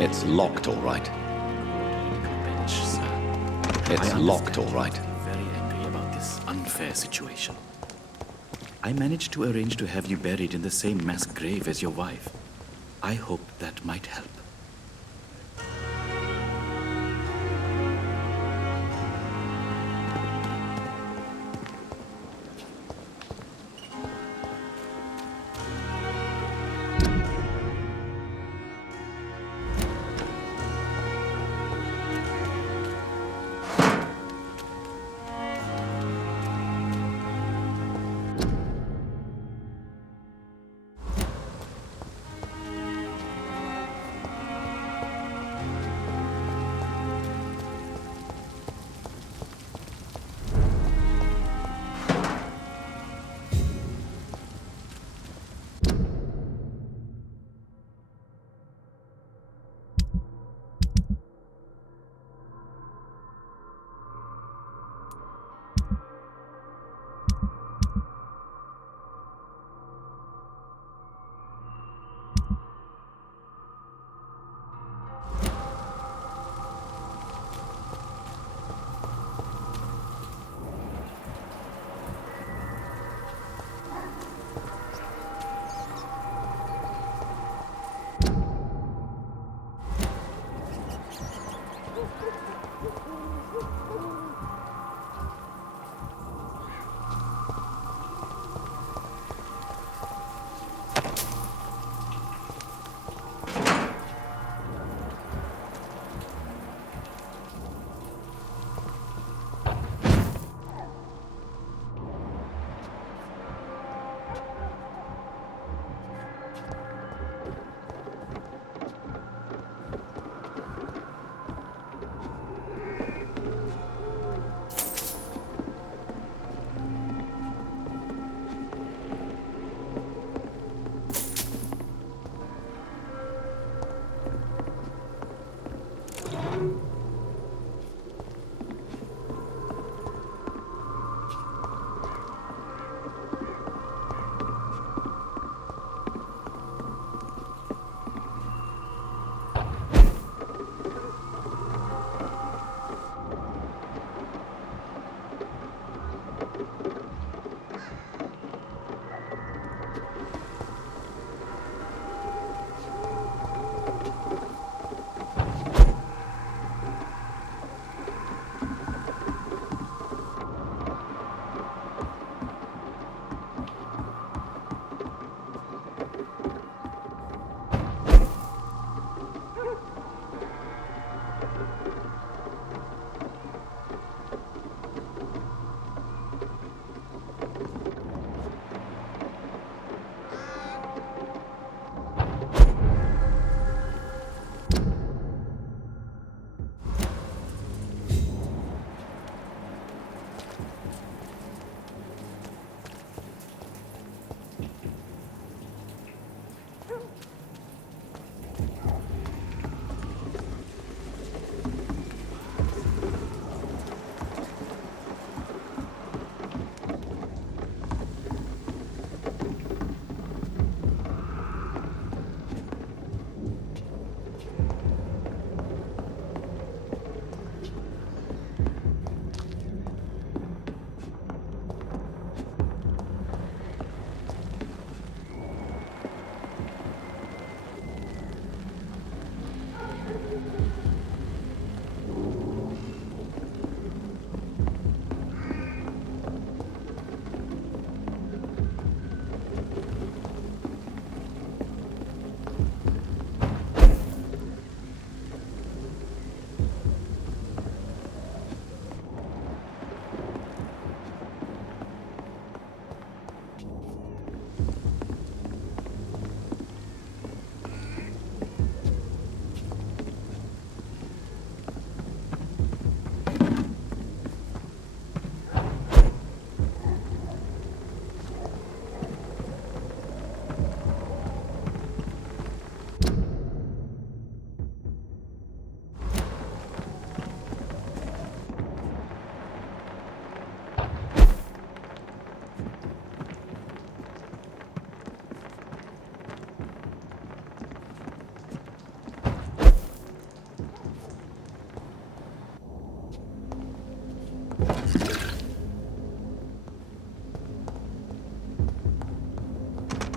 It's locked, all right. It's locked, all right. I'm very angry about this unfair situation. I managed to arrange to have you buried in the same mass grave as your wife. I hope that might help.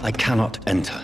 I cannot enter.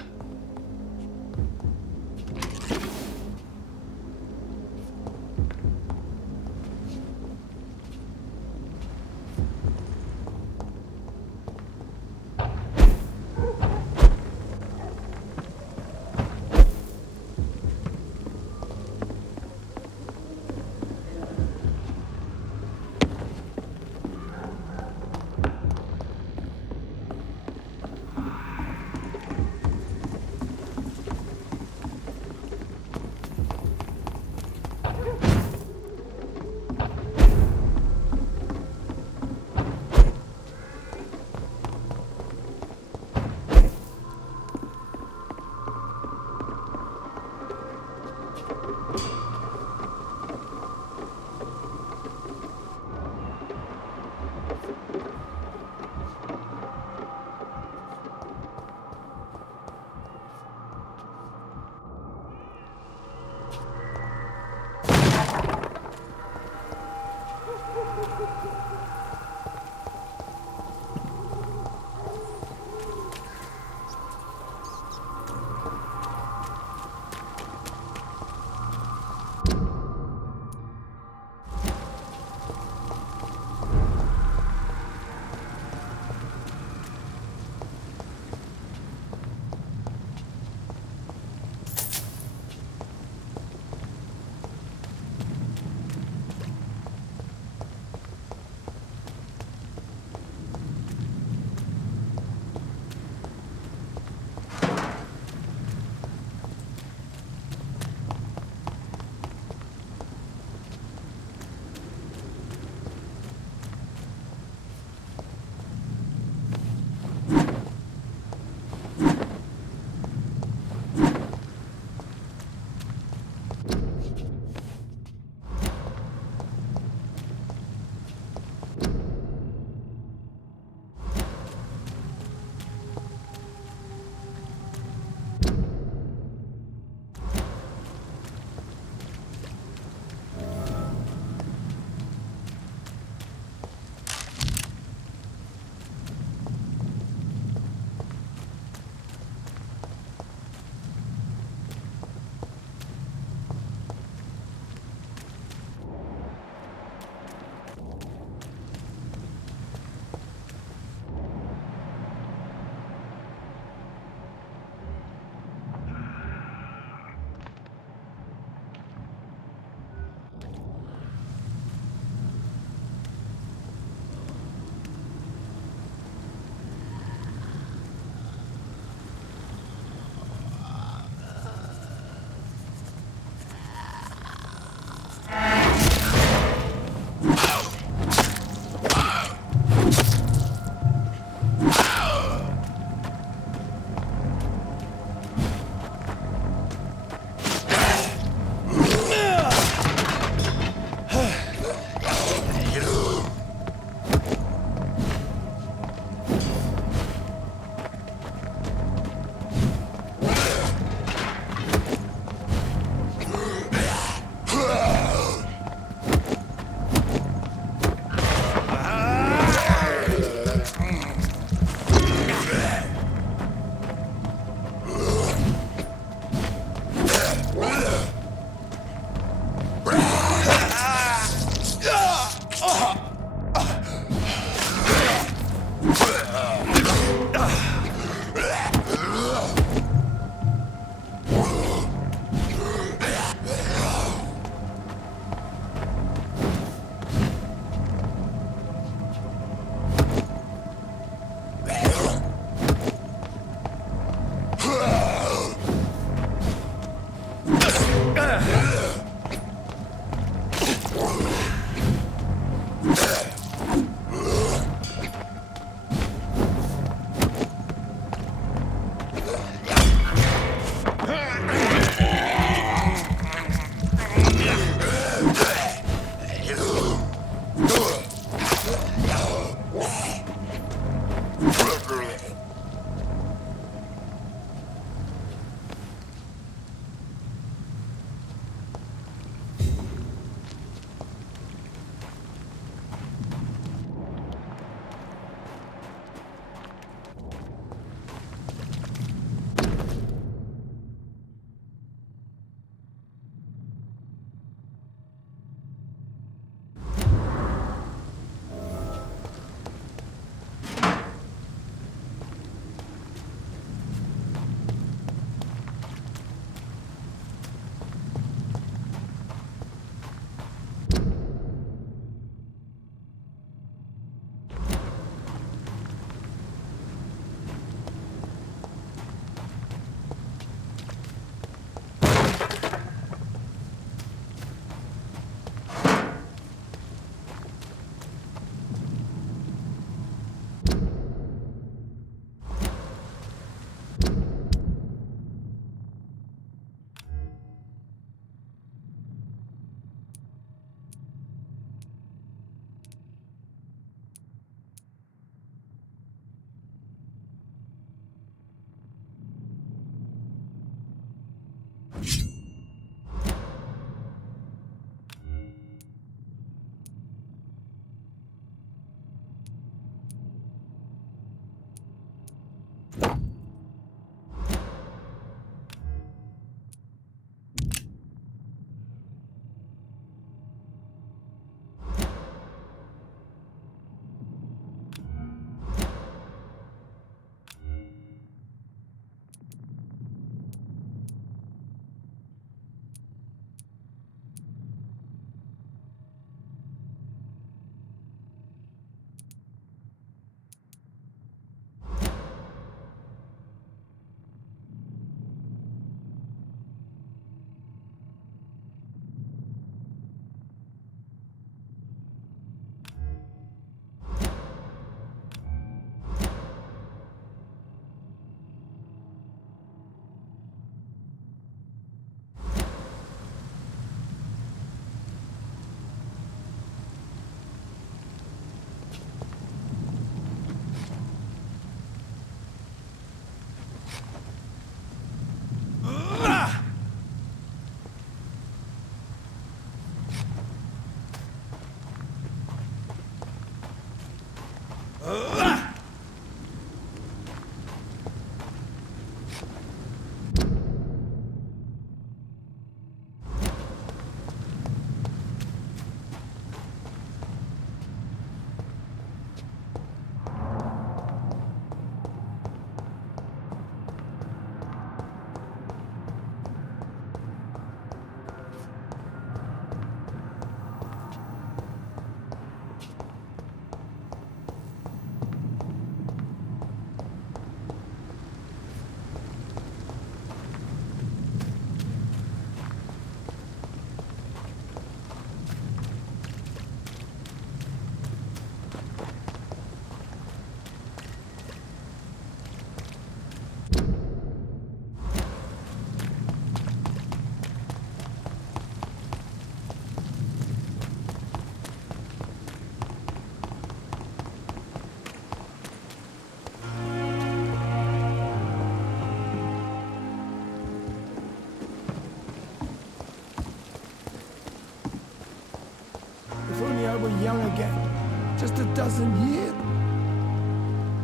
If only I were young again. Just a dozen years.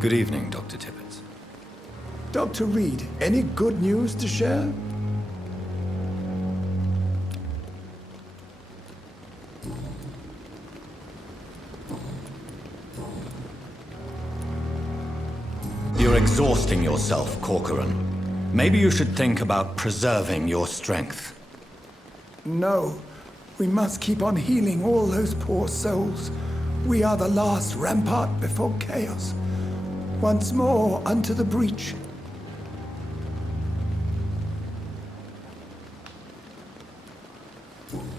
Good evening, Dr. Tippett. Dr. Reed, any good news to share? You're exhausting yourself, Corcoran. Maybe you should think about preserving your strength. No. We must keep on healing all those poor souls. We are the last rampart before chaos. Once more unto the breach.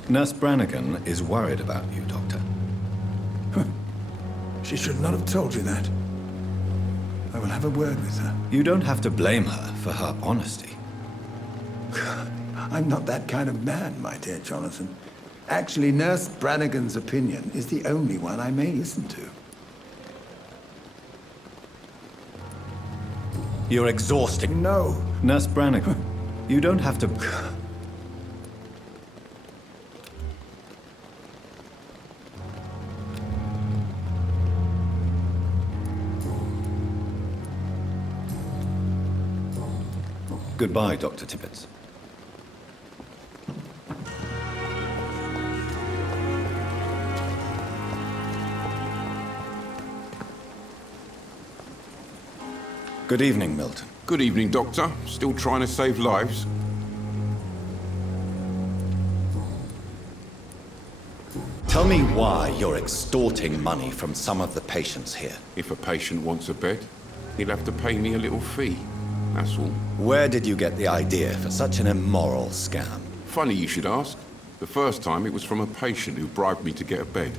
Nurse Brannigan is worried about you, Doctor. She should not have told you that. I will have a word with her. You don't have to blame her for her honesty. I'm not that kind of man, my dear Jonathan. Actually, Nurse Brannigan's opinion is the only one I may listen to. You're exhausting. No. Nurse Brannigan, you don't have to... Goodbye, Dr. Tippett. Good evening, Milton. Good evening, Doctor. Still trying to save lives? Tell me why you're extorting money from some of the patients here. If a patient wants a bed, he'll have to pay me a little fee. That's all. Where did you get the idea for such an immoral scam? Funny you should ask. The first time it was from a patient who bribed me to get a bed.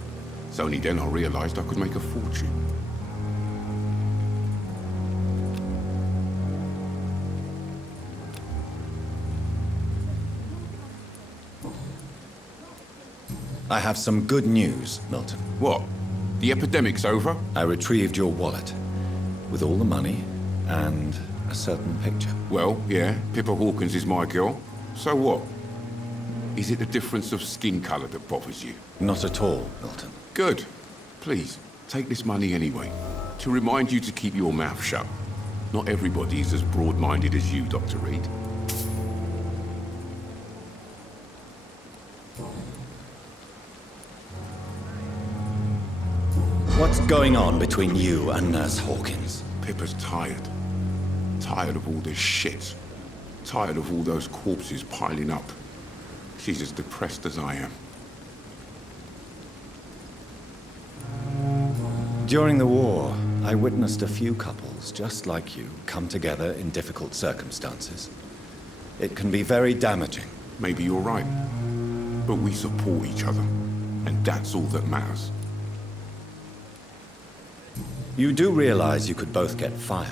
It's only then I realized I could make a fortune. I have some good news, Milton. What? The epidemic's over? I retrieved your wallet with all the money and a certain picture. Well, yeah, Pippa Hawkins is my girl. So what? Is it the difference of skin color that bothers you? Not at all, Milton. Good. Please, take this money anyway. To remind you to keep your mouth shut. Not everybody is as broad-minded as you, Dr. Reed. What's going on between you and Nurse Hawkins? Pippa's tired. Tired of all this shit. Tired of all those corpses piling up. She's as depressed as I am. During the war, I witnessed a few couples, just like you, come together in difficult circumstances. It can be very damaging. Maybe you're right. But we support each other. And that's all that matters. You do realize you could both get fired.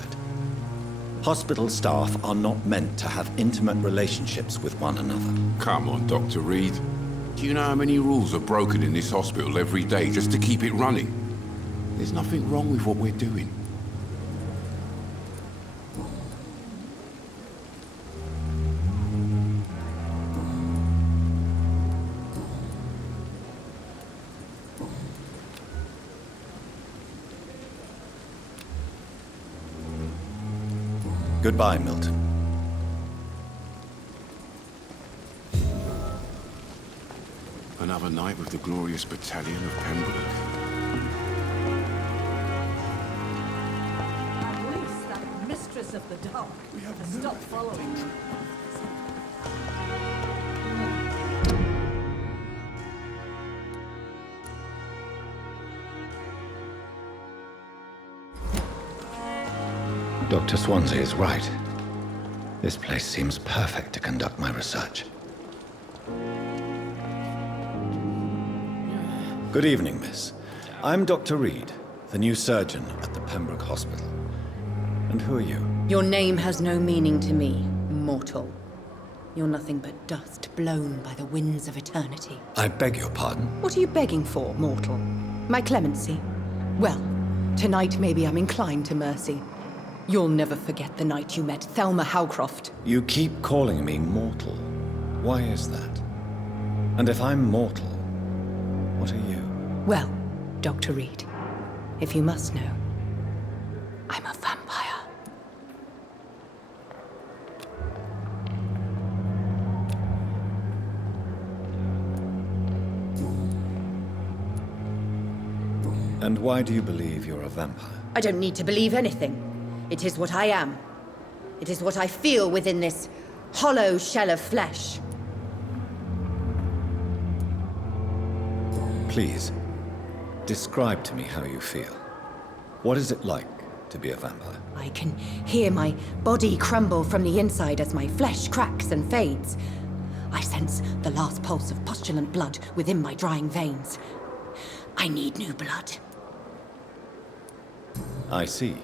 Hospital staff are not meant to have intimate relationships with one another. Come on, Dr. Reed. Do you know how many rules are broken in this hospital every day just to keep it running? There's nothing wrong with what we're doing. Goodbye, Milton. Another night with the glorious battalion of Pembroke. At least that mistress of the dark has stopped following. Dr. Swansea is right. This place seems perfect to conduct my research. Good evening, miss. I'm Dr. Reed, the new surgeon at the Pembroke Hospital. And who are you? Your name has no meaning to me, mortal. You're nothing but dust blown by the winds of eternity. I beg your pardon? What are you begging for, mortal? My clemency? Well, tonight maybe I'm inclined to mercy. You'll never forget the night you met Thelma Howcroft. You keep calling me mortal. Why is that? And if I'm mortal, what are you? Well, Dr. Reed, if you must know, I'm a vampire. And why do you believe you're a vampire? I don't need to believe anything. It is what I am. It is what I feel within this hollow shell of flesh. Please, describe to me how you feel. What is it like to be a vampire? I can hear my body crumble from the inside as my flesh cracks and fades. I sense the last pulse of postulant blood within my drying veins. I need new blood. I see.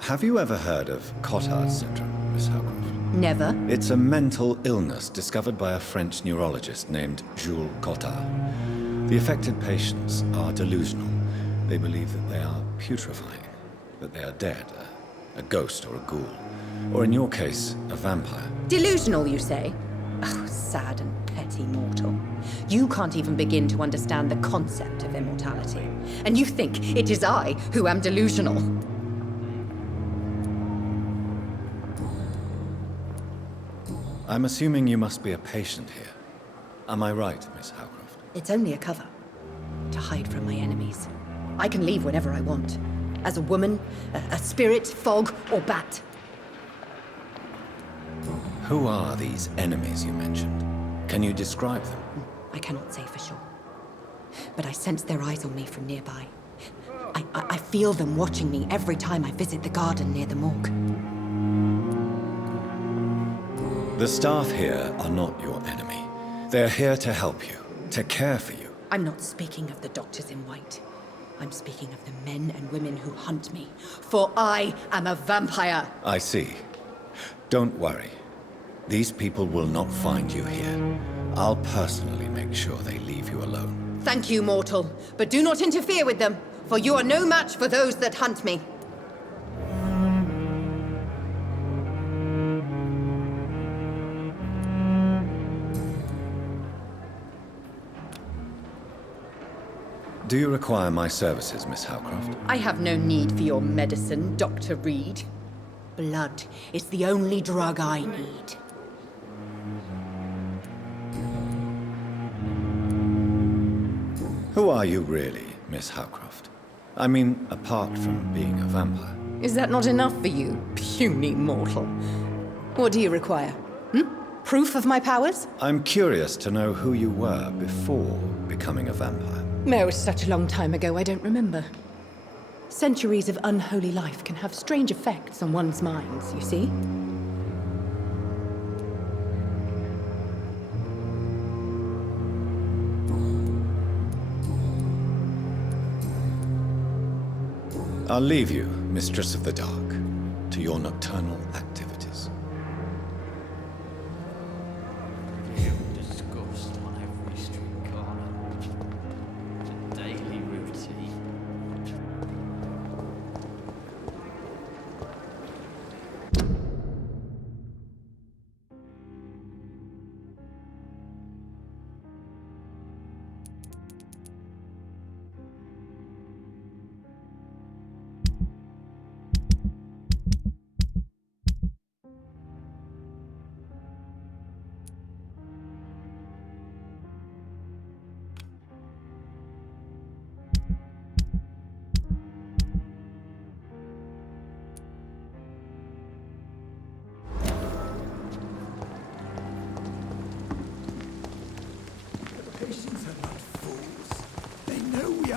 Have you ever heard of Cotard's syndrome, Miss Howcroft? Never. It's a mental illness discovered by a French neurologist named Jules Cotard. The affected patients are delusional. They believe that they are putrefying, that they are dead, a ghost or a ghoul, or in your case, a vampire. Delusional, you say? Oh, sad and petty mortal. You can't even begin to understand the concept of immortality. And you think it is I who am delusional. I'm assuming you must be a patient here. Am I right, Miss Howcroft? It's only a cover. To hide from my enemies. I can leave whenever I want. As a woman, a spirit, fog, or bat. Who are these enemies you mentioned? Can you describe them? I cannot say for sure. But I sense their eyes on me from nearby. I feel them watching me every time I visit the garden near the morgue. The staff here are not your enemy. They're here to help you, to care for you. I'm not speaking of the doctors in white. I'm speaking of the men and women who hunt me. For I am a vampire. I see. Don't worry. These people will not find you here. I'll personally make sure they leave you alone. Thank you, mortal. But do not interfere with them, for you are no match for those that hunt me. Do you require my services, Miss Howcroft? I have no need for your medicine, Dr. Reed. Blood is the only drug I need. Who are you really, Miss Howcroft? I mean, apart from being a vampire. Is that not enough for you, puny mortal? What do you require? Proof of my powers? I'm curious to know who you were before becoming a vampire. It was such a long time ago, I don't remember. Centuries of unholy life can have strange effects on one's minds, you see? I'll leave you, Mistress of the Dark, to your nocturnal activities.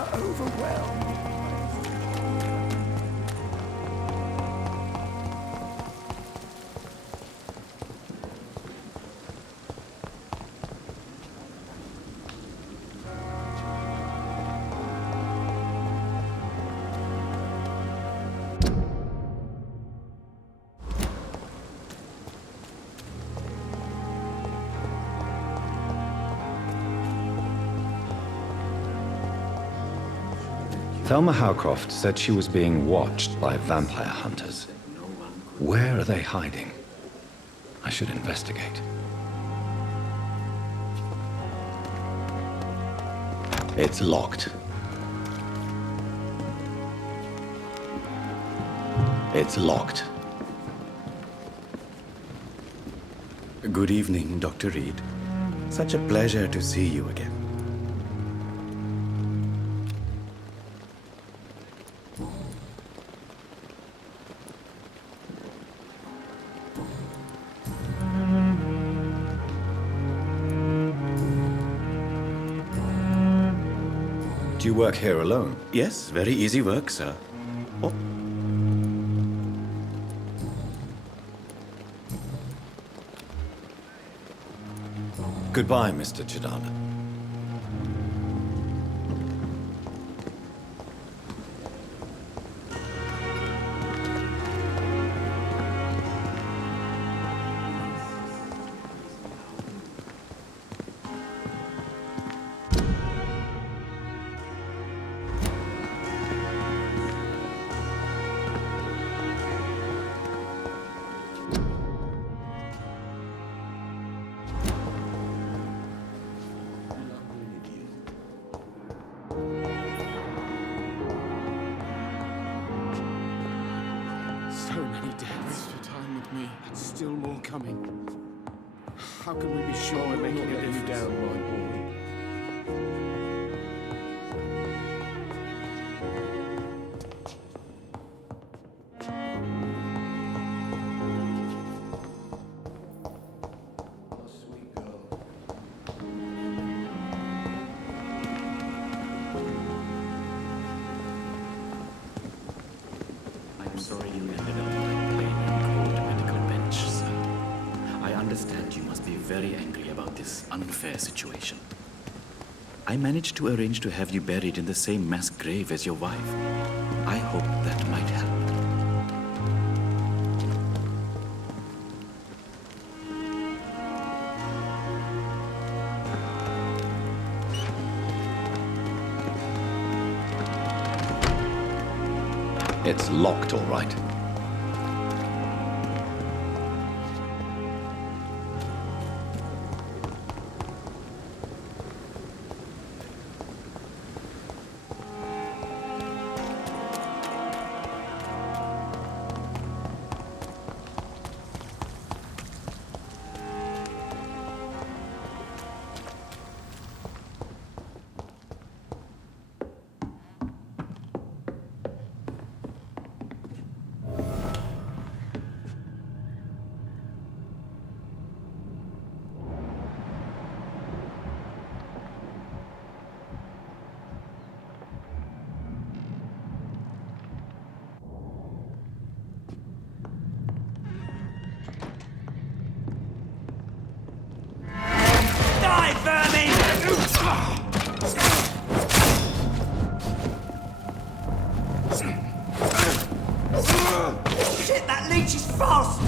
are overwhelmed. Thelma Howcroft said she was being watched by vampire hunters. Where are they hiding? I should investigate. It's locked. It's locked. Good evening, Dr. Reed. Such a pleasure to see you again. Do you work here alone? Yes, very easy work, sir. Oh. Goodbye, Mr. Chidana. So many deaths. Your time with me. Still more coming. How can we be sure we're making a difference? Down, my boy. I'm sorry you ended up on a plain and cold medical bench, sir. I understand you must be very angry about this unfair situation. I managed to arrange to have you buried in the same mass grave as your wife. I hope that might help. It's locked, all right. Shit, that leech is fast!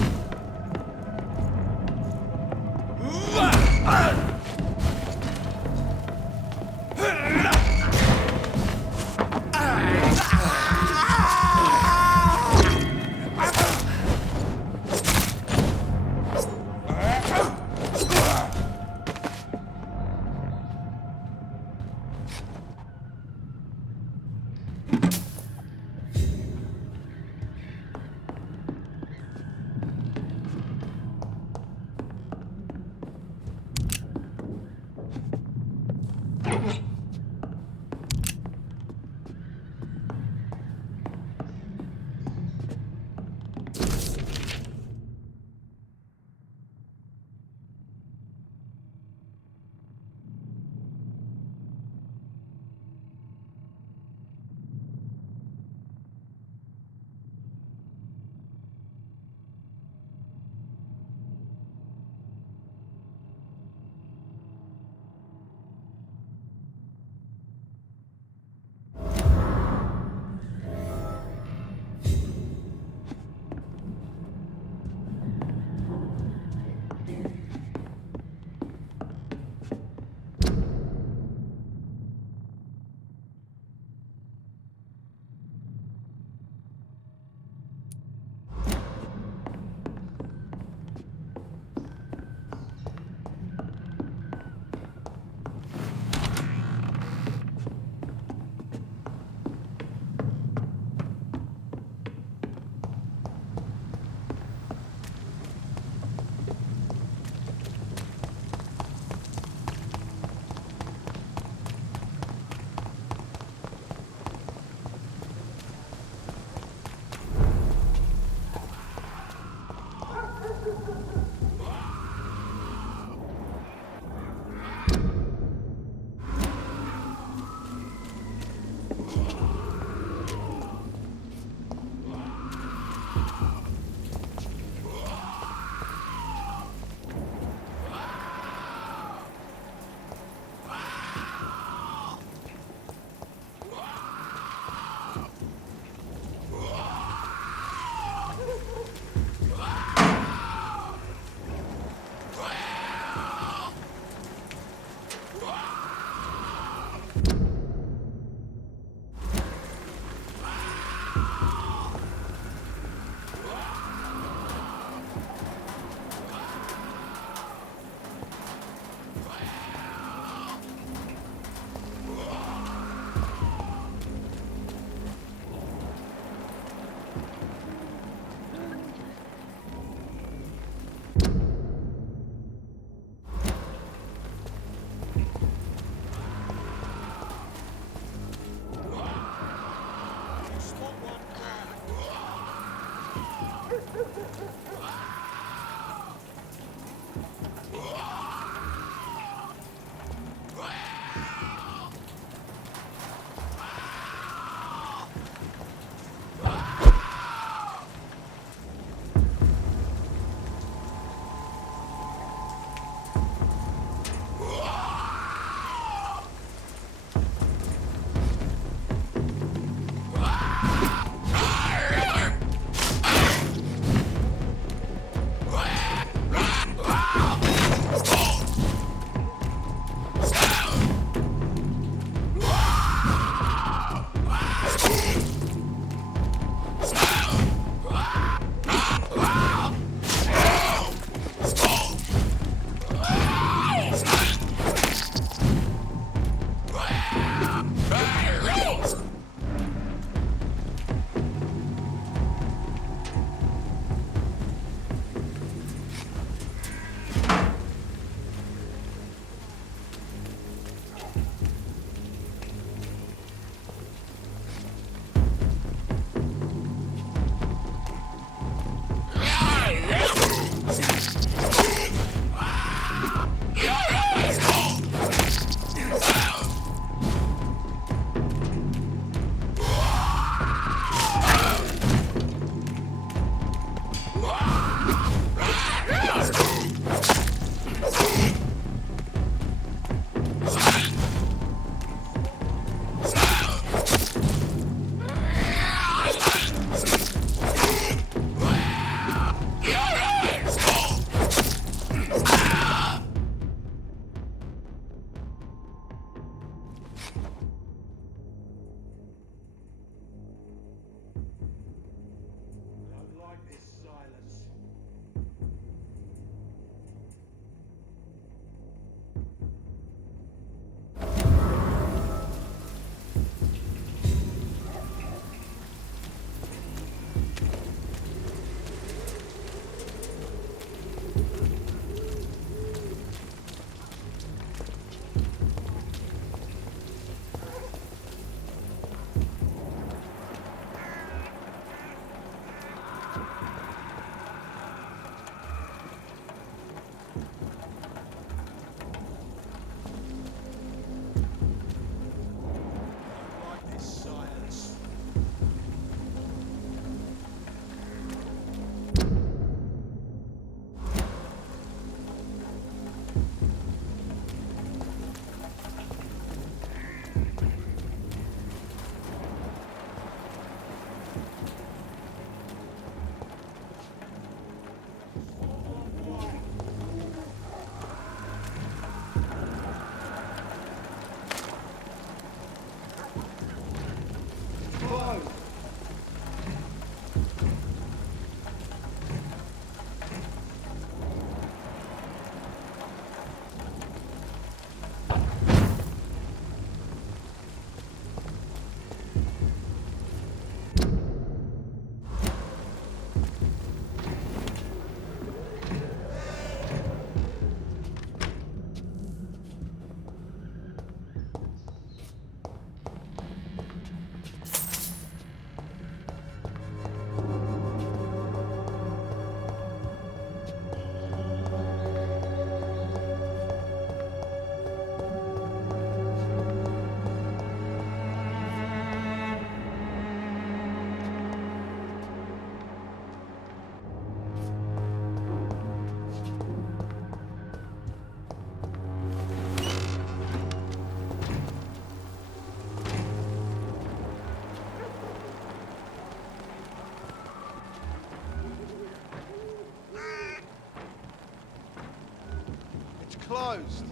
closed.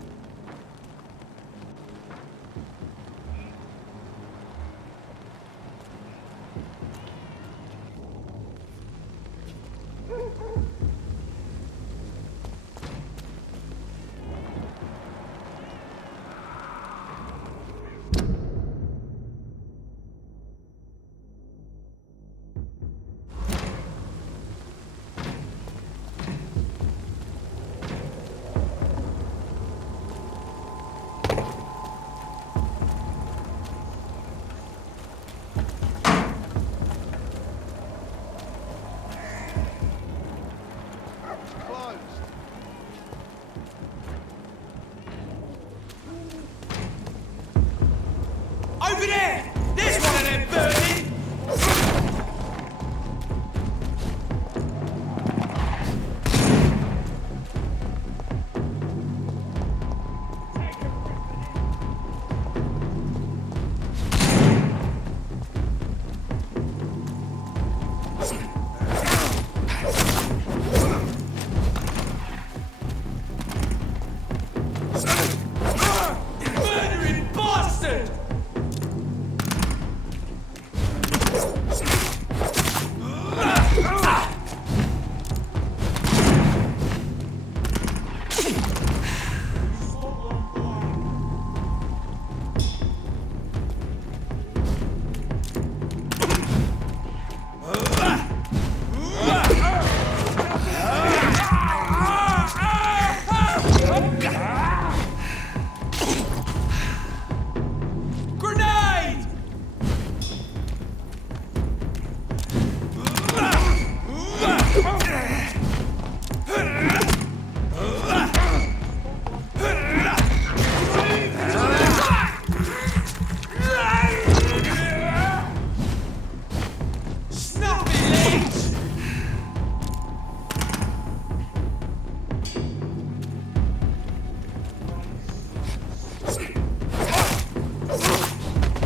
Over there! There's one of them burning! Murdering bastard! Grenade! Snappy legs!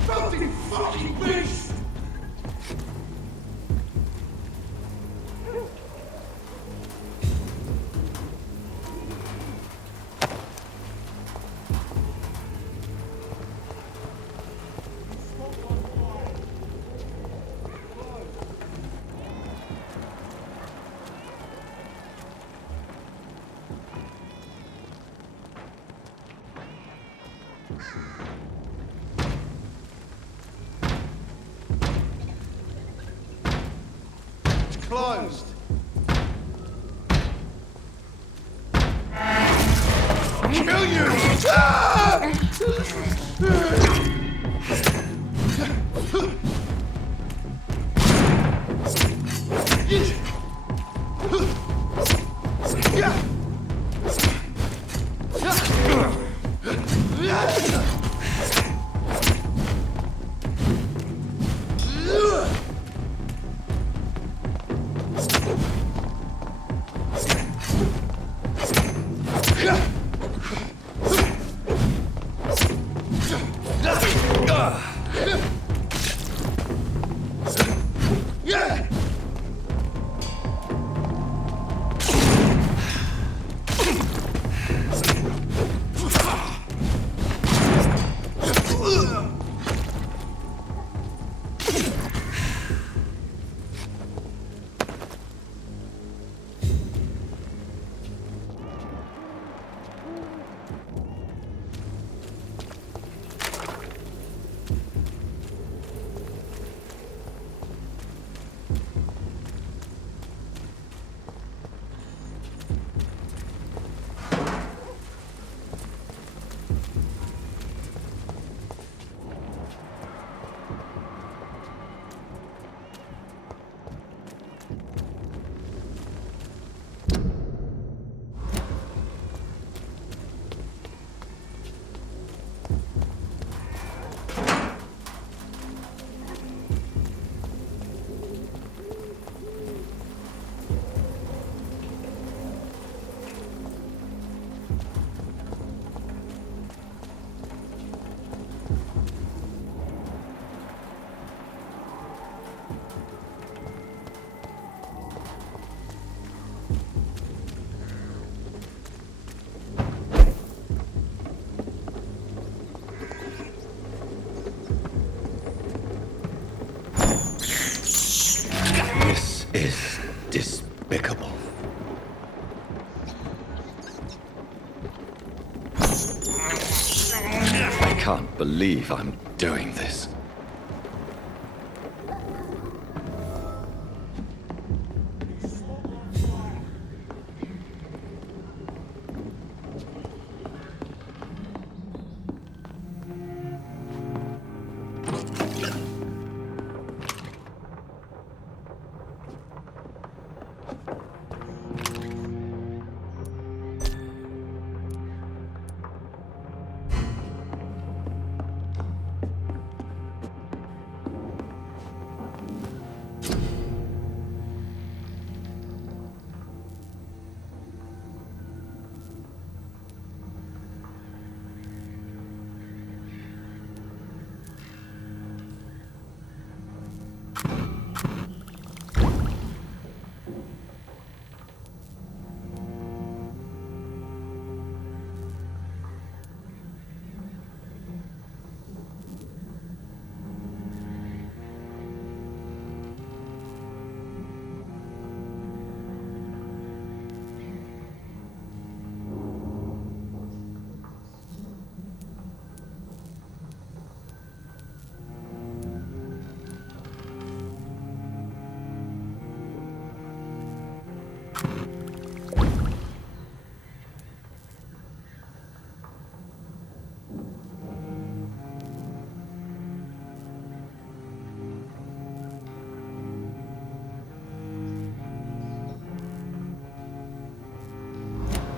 Fucking fucking beast! It's closed. Kill you! Ah! believe I'm doing this.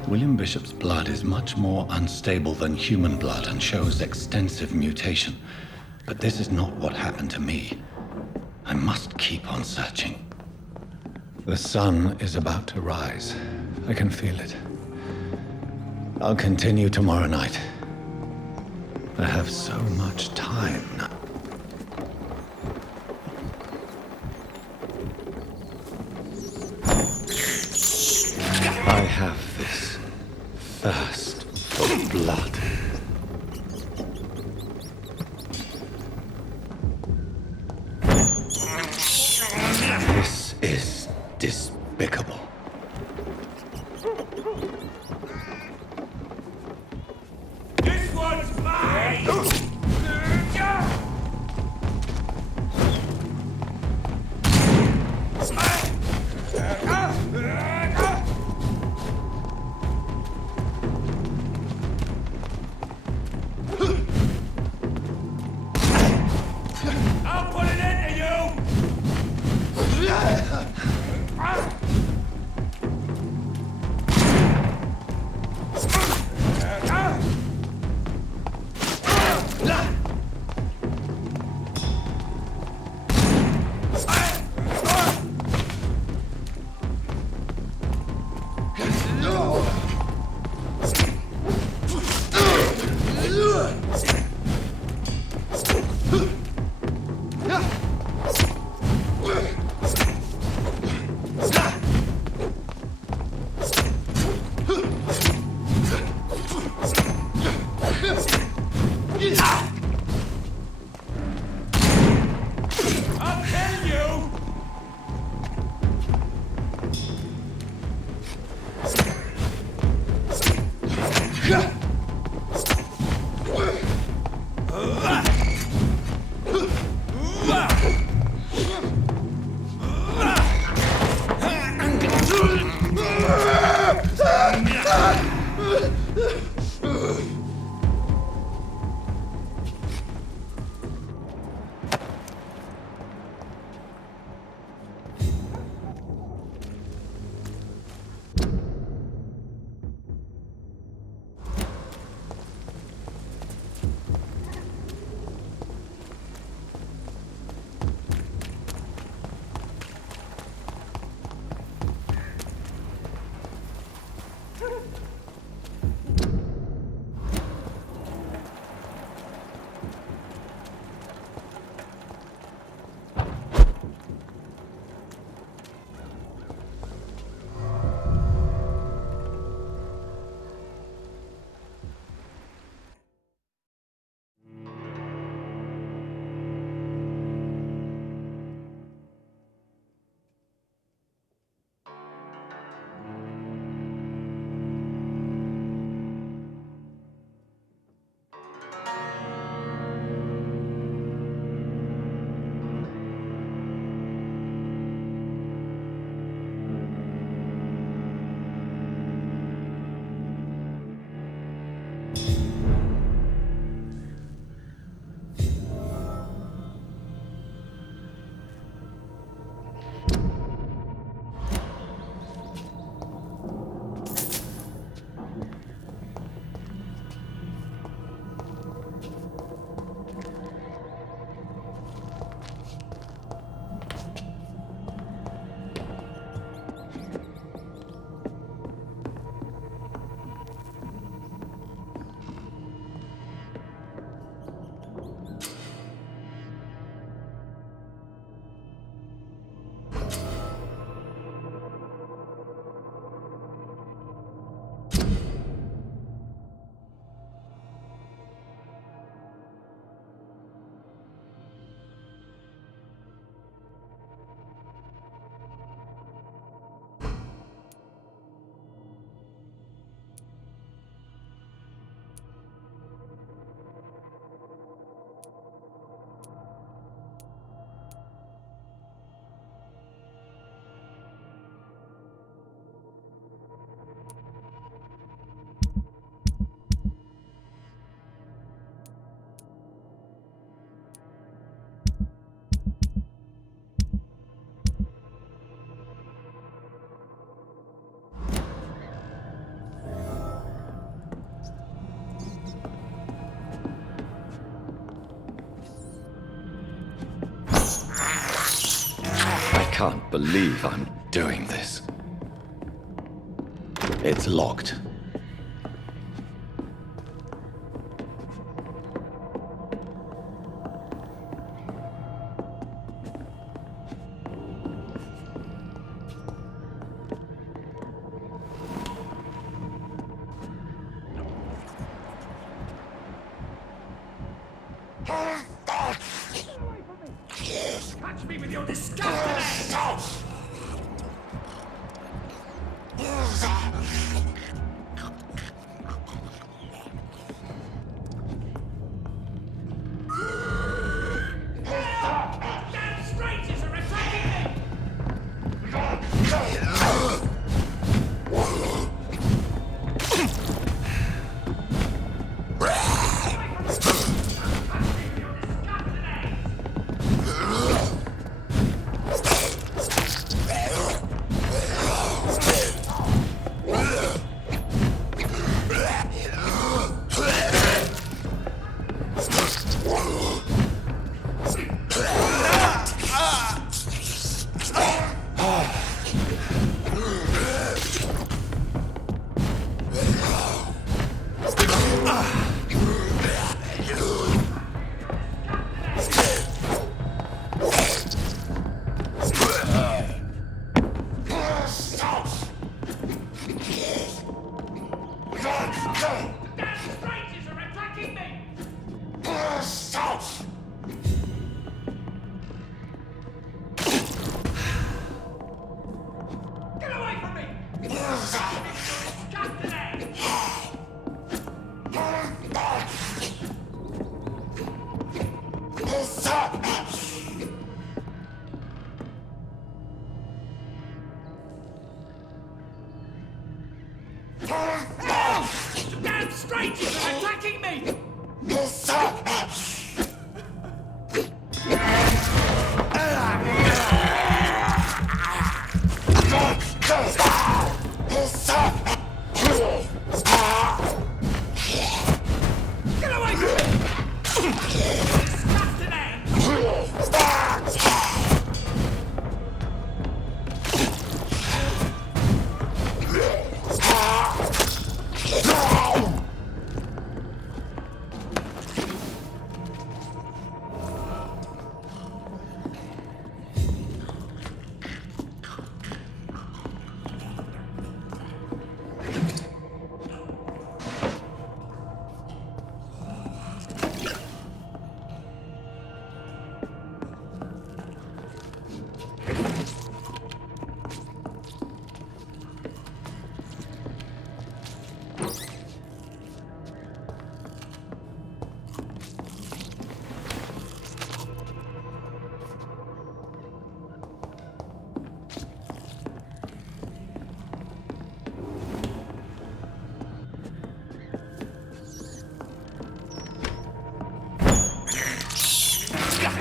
William Bishop's blood is much more unstable than human blood and shows extensive mutation. But this is not what happened to me. I must keep on searching. The sun is about to rise. I can feel it. I'll continue tomorrow night. I have so much time now. I have this thirst for blood. This is despicable. This one's mine! I'll put it into you! can't believe I'm doing this. It's locked. Touch me with your disgusting hands! Damn strangers are attacking me! Damn strangers are attacking me! Get away from me! Disgusting hands!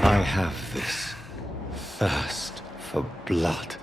I have this thirst for blood.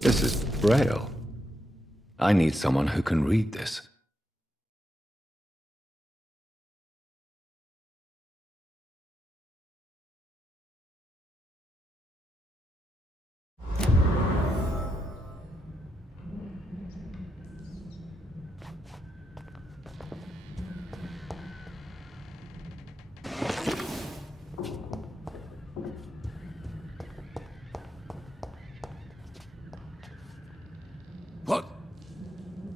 This is Braille. I need someone who can read this.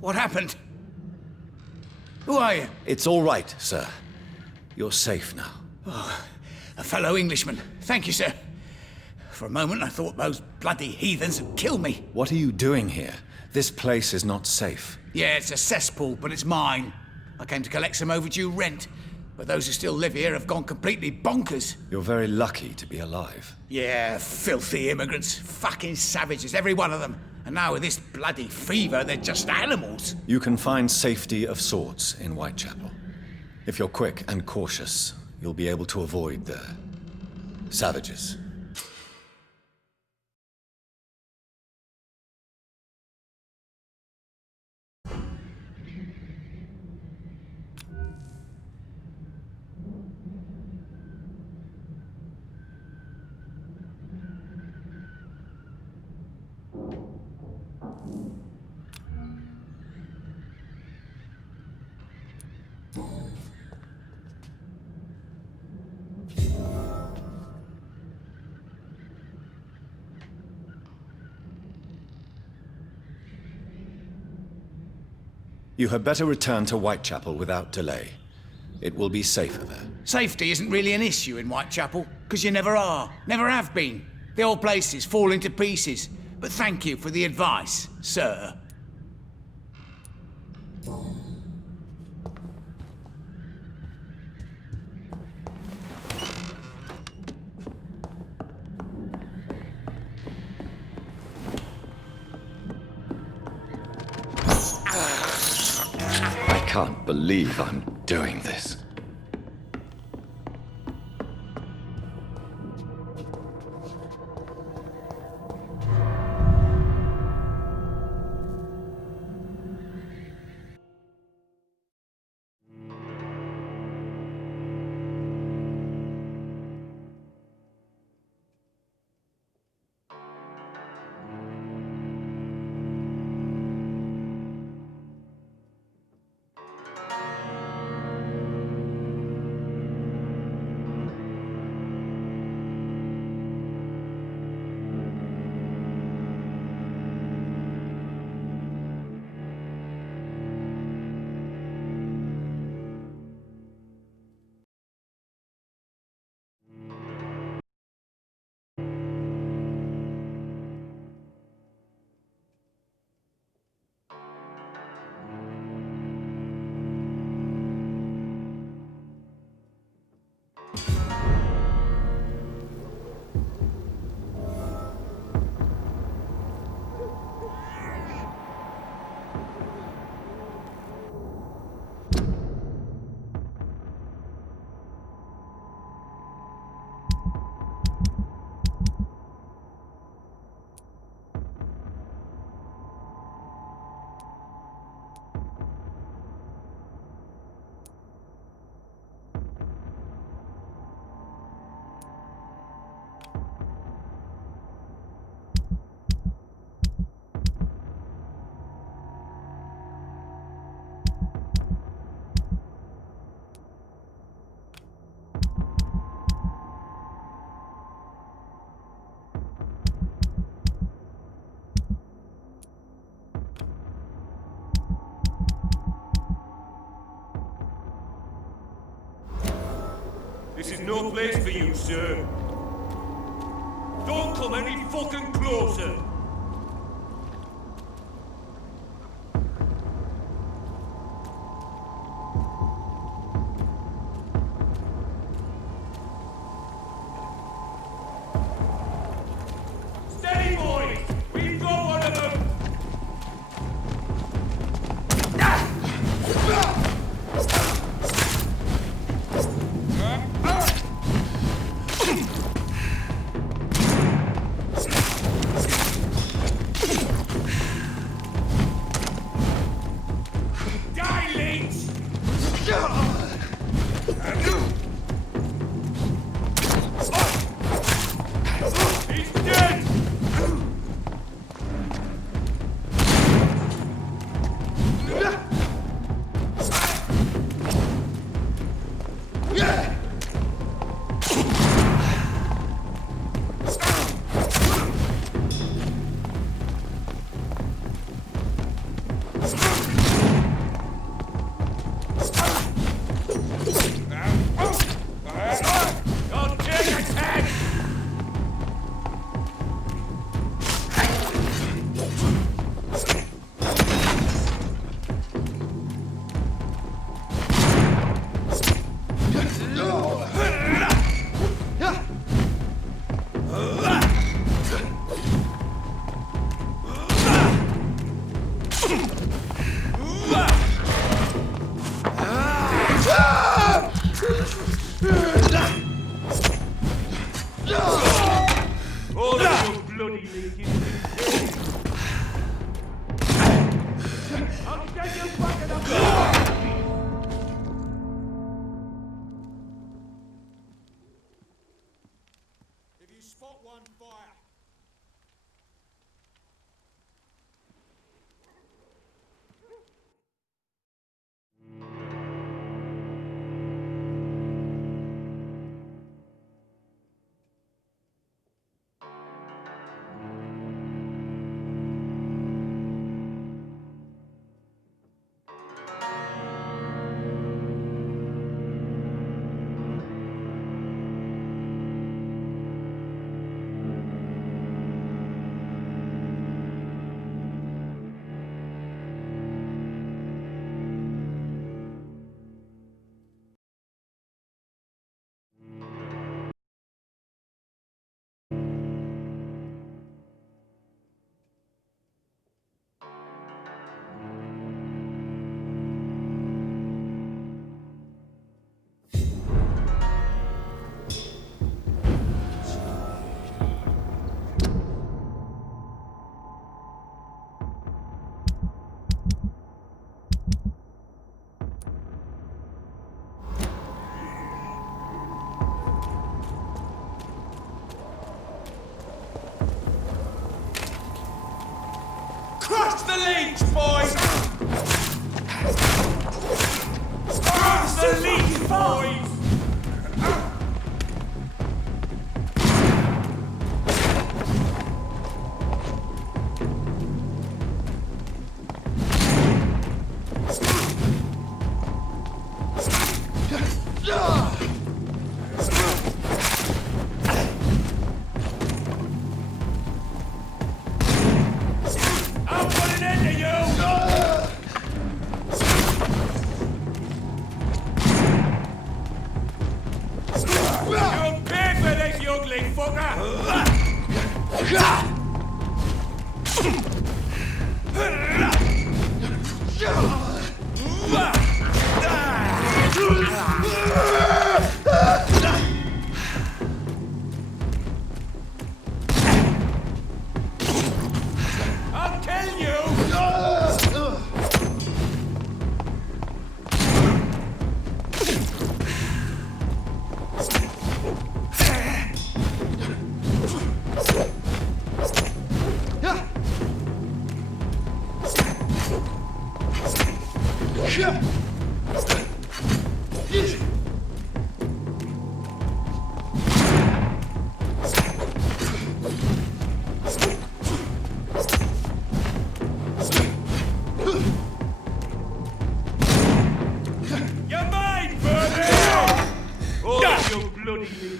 What happened? Who are you? It's all right, sir. You're safe now. Oh, a fellow Englishman. Thank you, sir. For a moment, I thought those bloody heathens had killed me. What are you doing here? This place is not safe. Yeah, it's a cesspool, but it's mine. I came to collect some overdue rent, but those who still live here have gone completely bonkers. You're very lucky to be alive. Yeah, filthy immigrants. Fucking savages, every one of them. And now with this bloody fever, they're just animals. You can find safety of sorts in Whitechapel. If you're quick and cautious, you'll be able to avoid the savages. You had better return to Whitechapel without delay. It will be safer there. Safety isn't really an issue in Whitechapel, because you never are. Never have been. The old place is falling to pieces. But thank you for the advice, sir. I can't believe I'm doing this. This is no place for you, sir. Don't come any fucking closer. Steady, boys! We've got one of them! Crush the leech, boys! Crush the leech, boys! I'll put an end to you! You'll pay for this, you ugly fucker! I'll kill you! You're mine, Birdie! Oh, you bloody little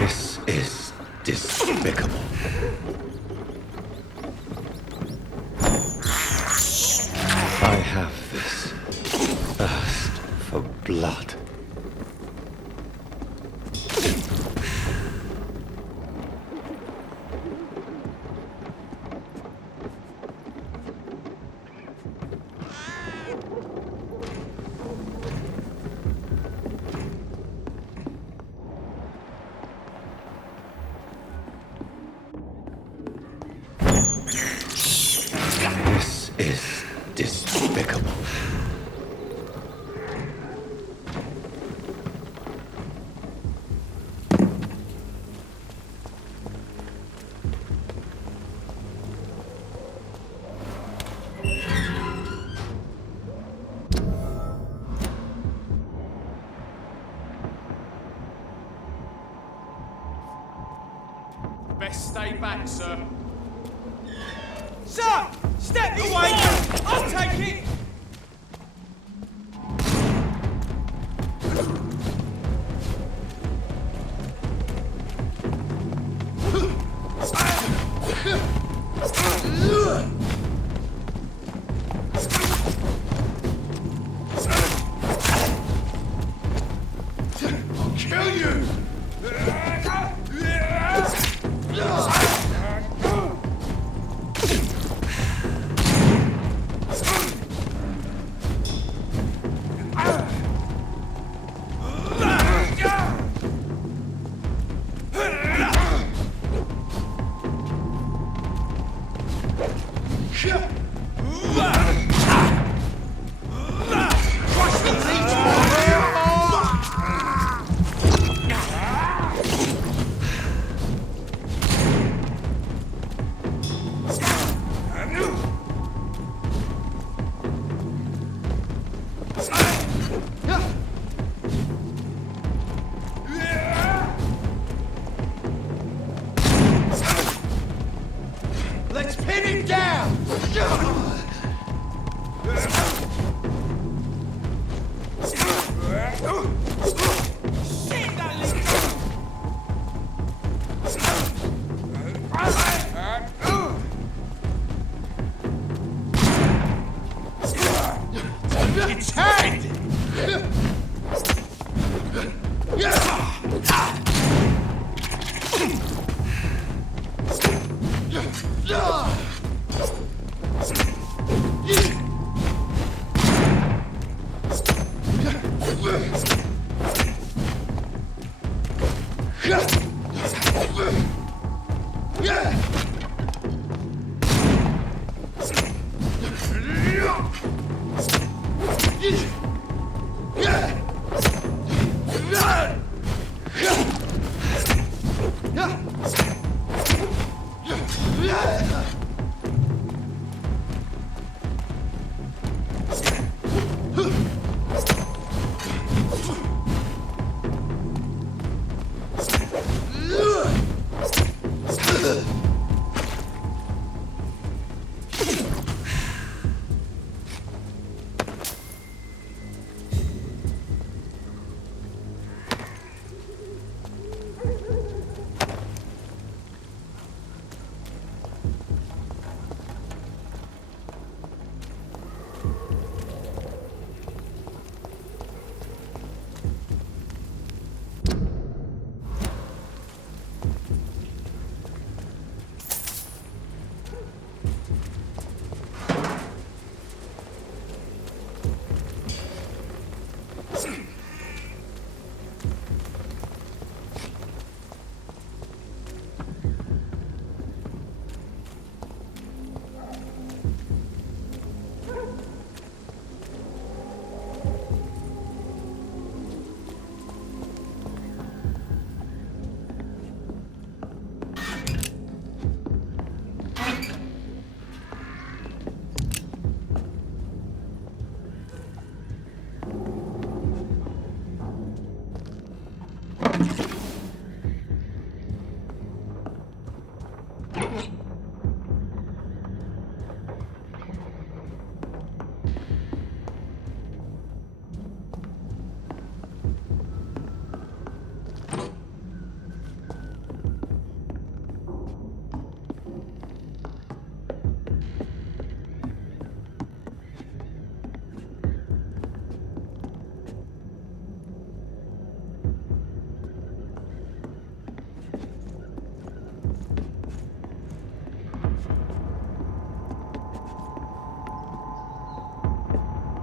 This is despicable. I have this thirst for blood. Best stay back, sir. Sir! Step away! I'll take it! I'll kill you! Let's pin it down! It's head!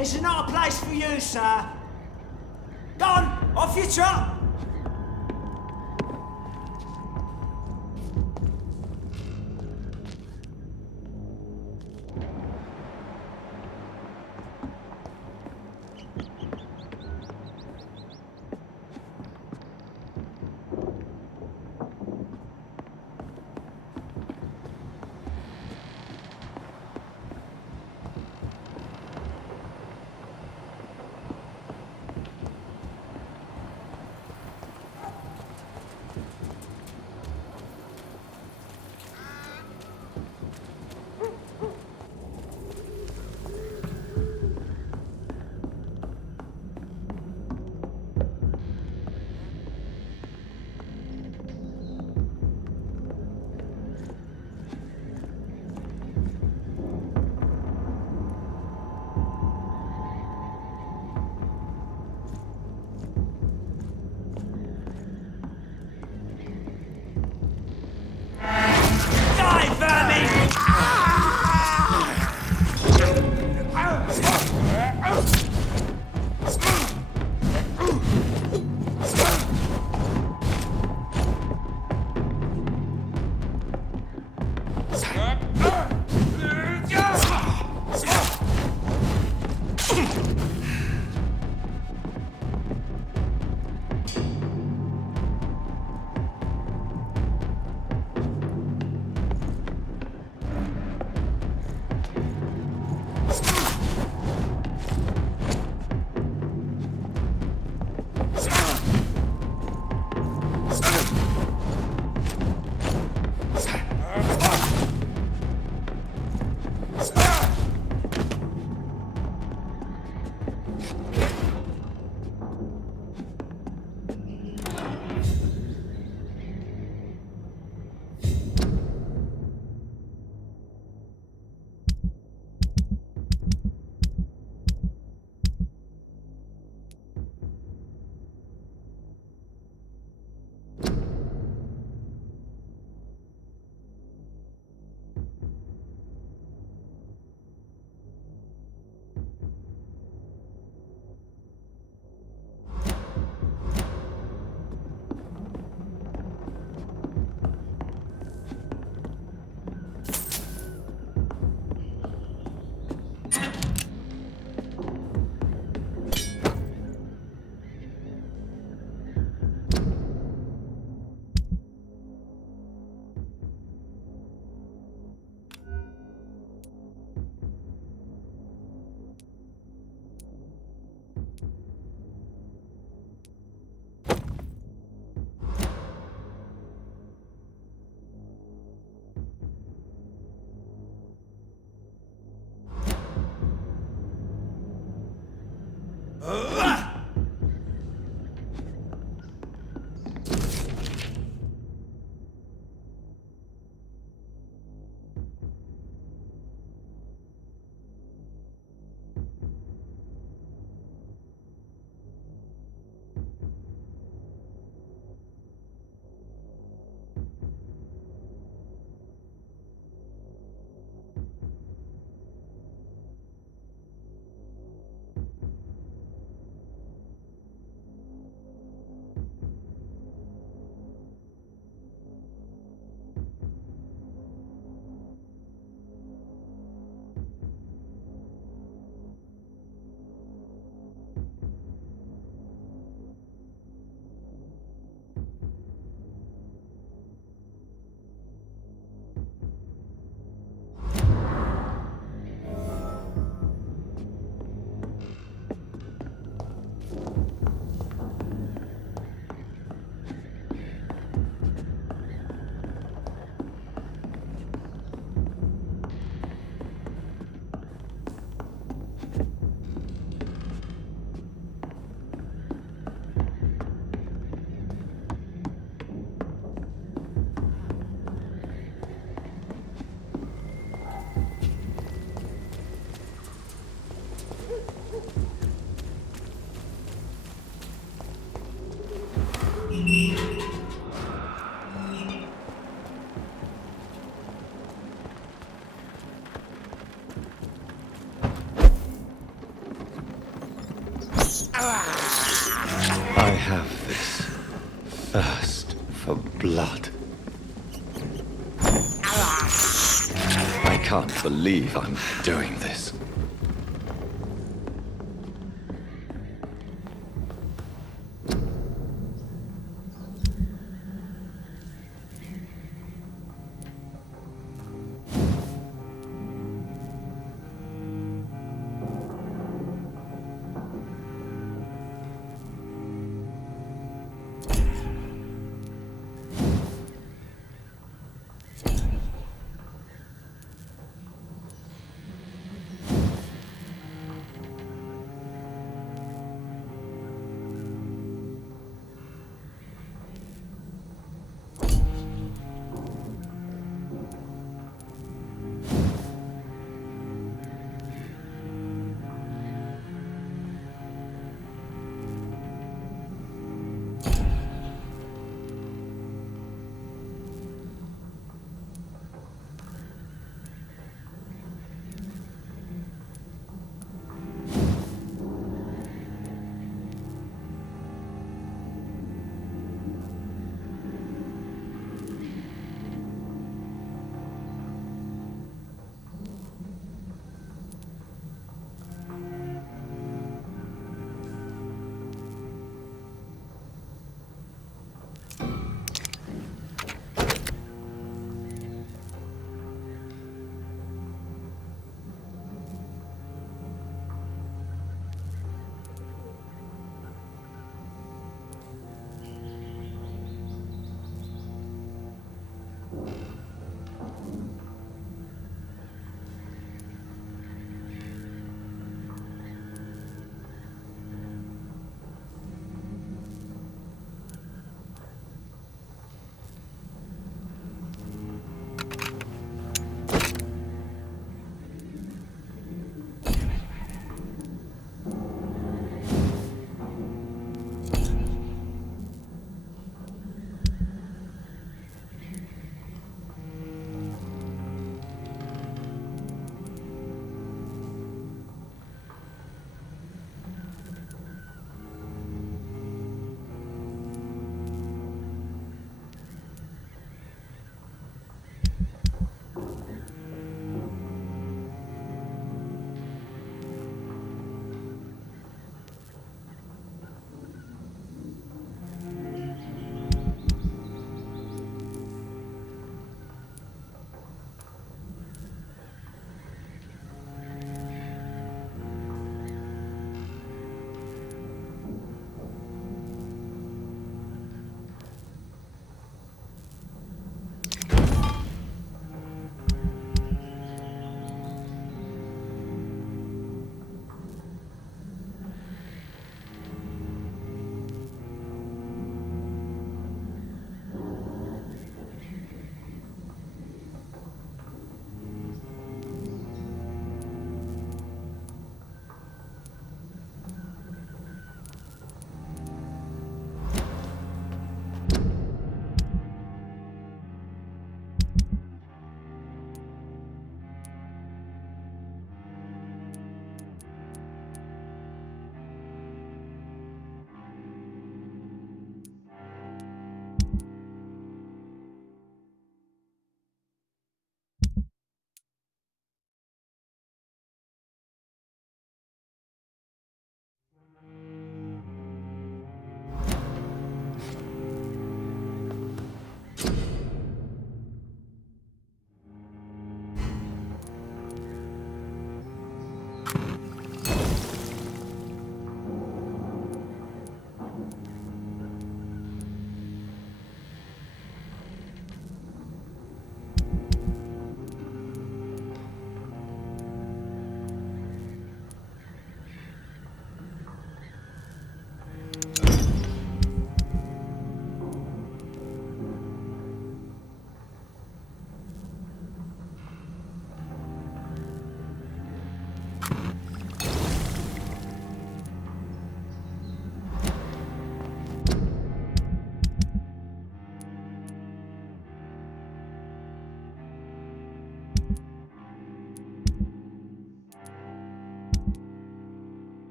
This is not a place for you, sir. Go on, off you trot. I have this thirst for blood. I can't believe I'm doing this.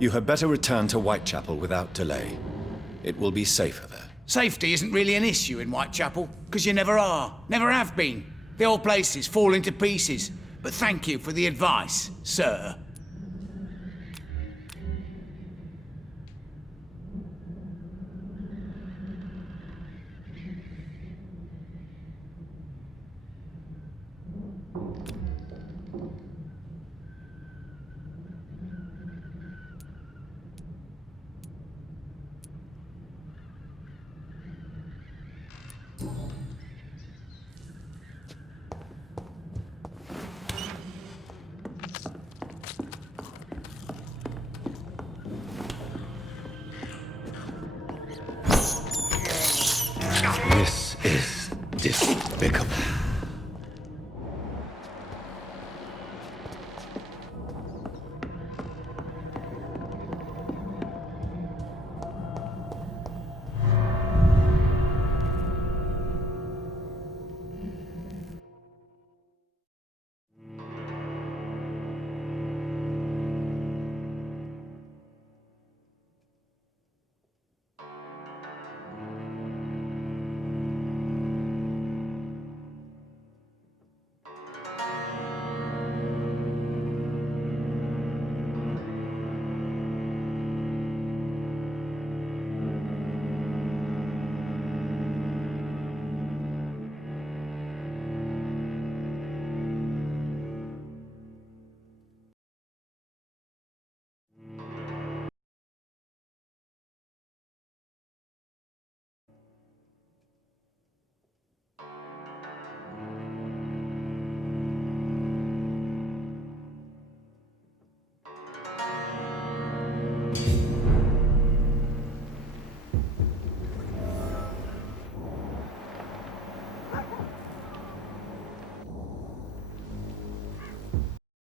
You had better return to Whitechapel without delay. It will be safer there. Safety isn't really an issue in Whitechapel, because you never are, never have been. The old place is falling to pieces. But thank you for the advice, sir.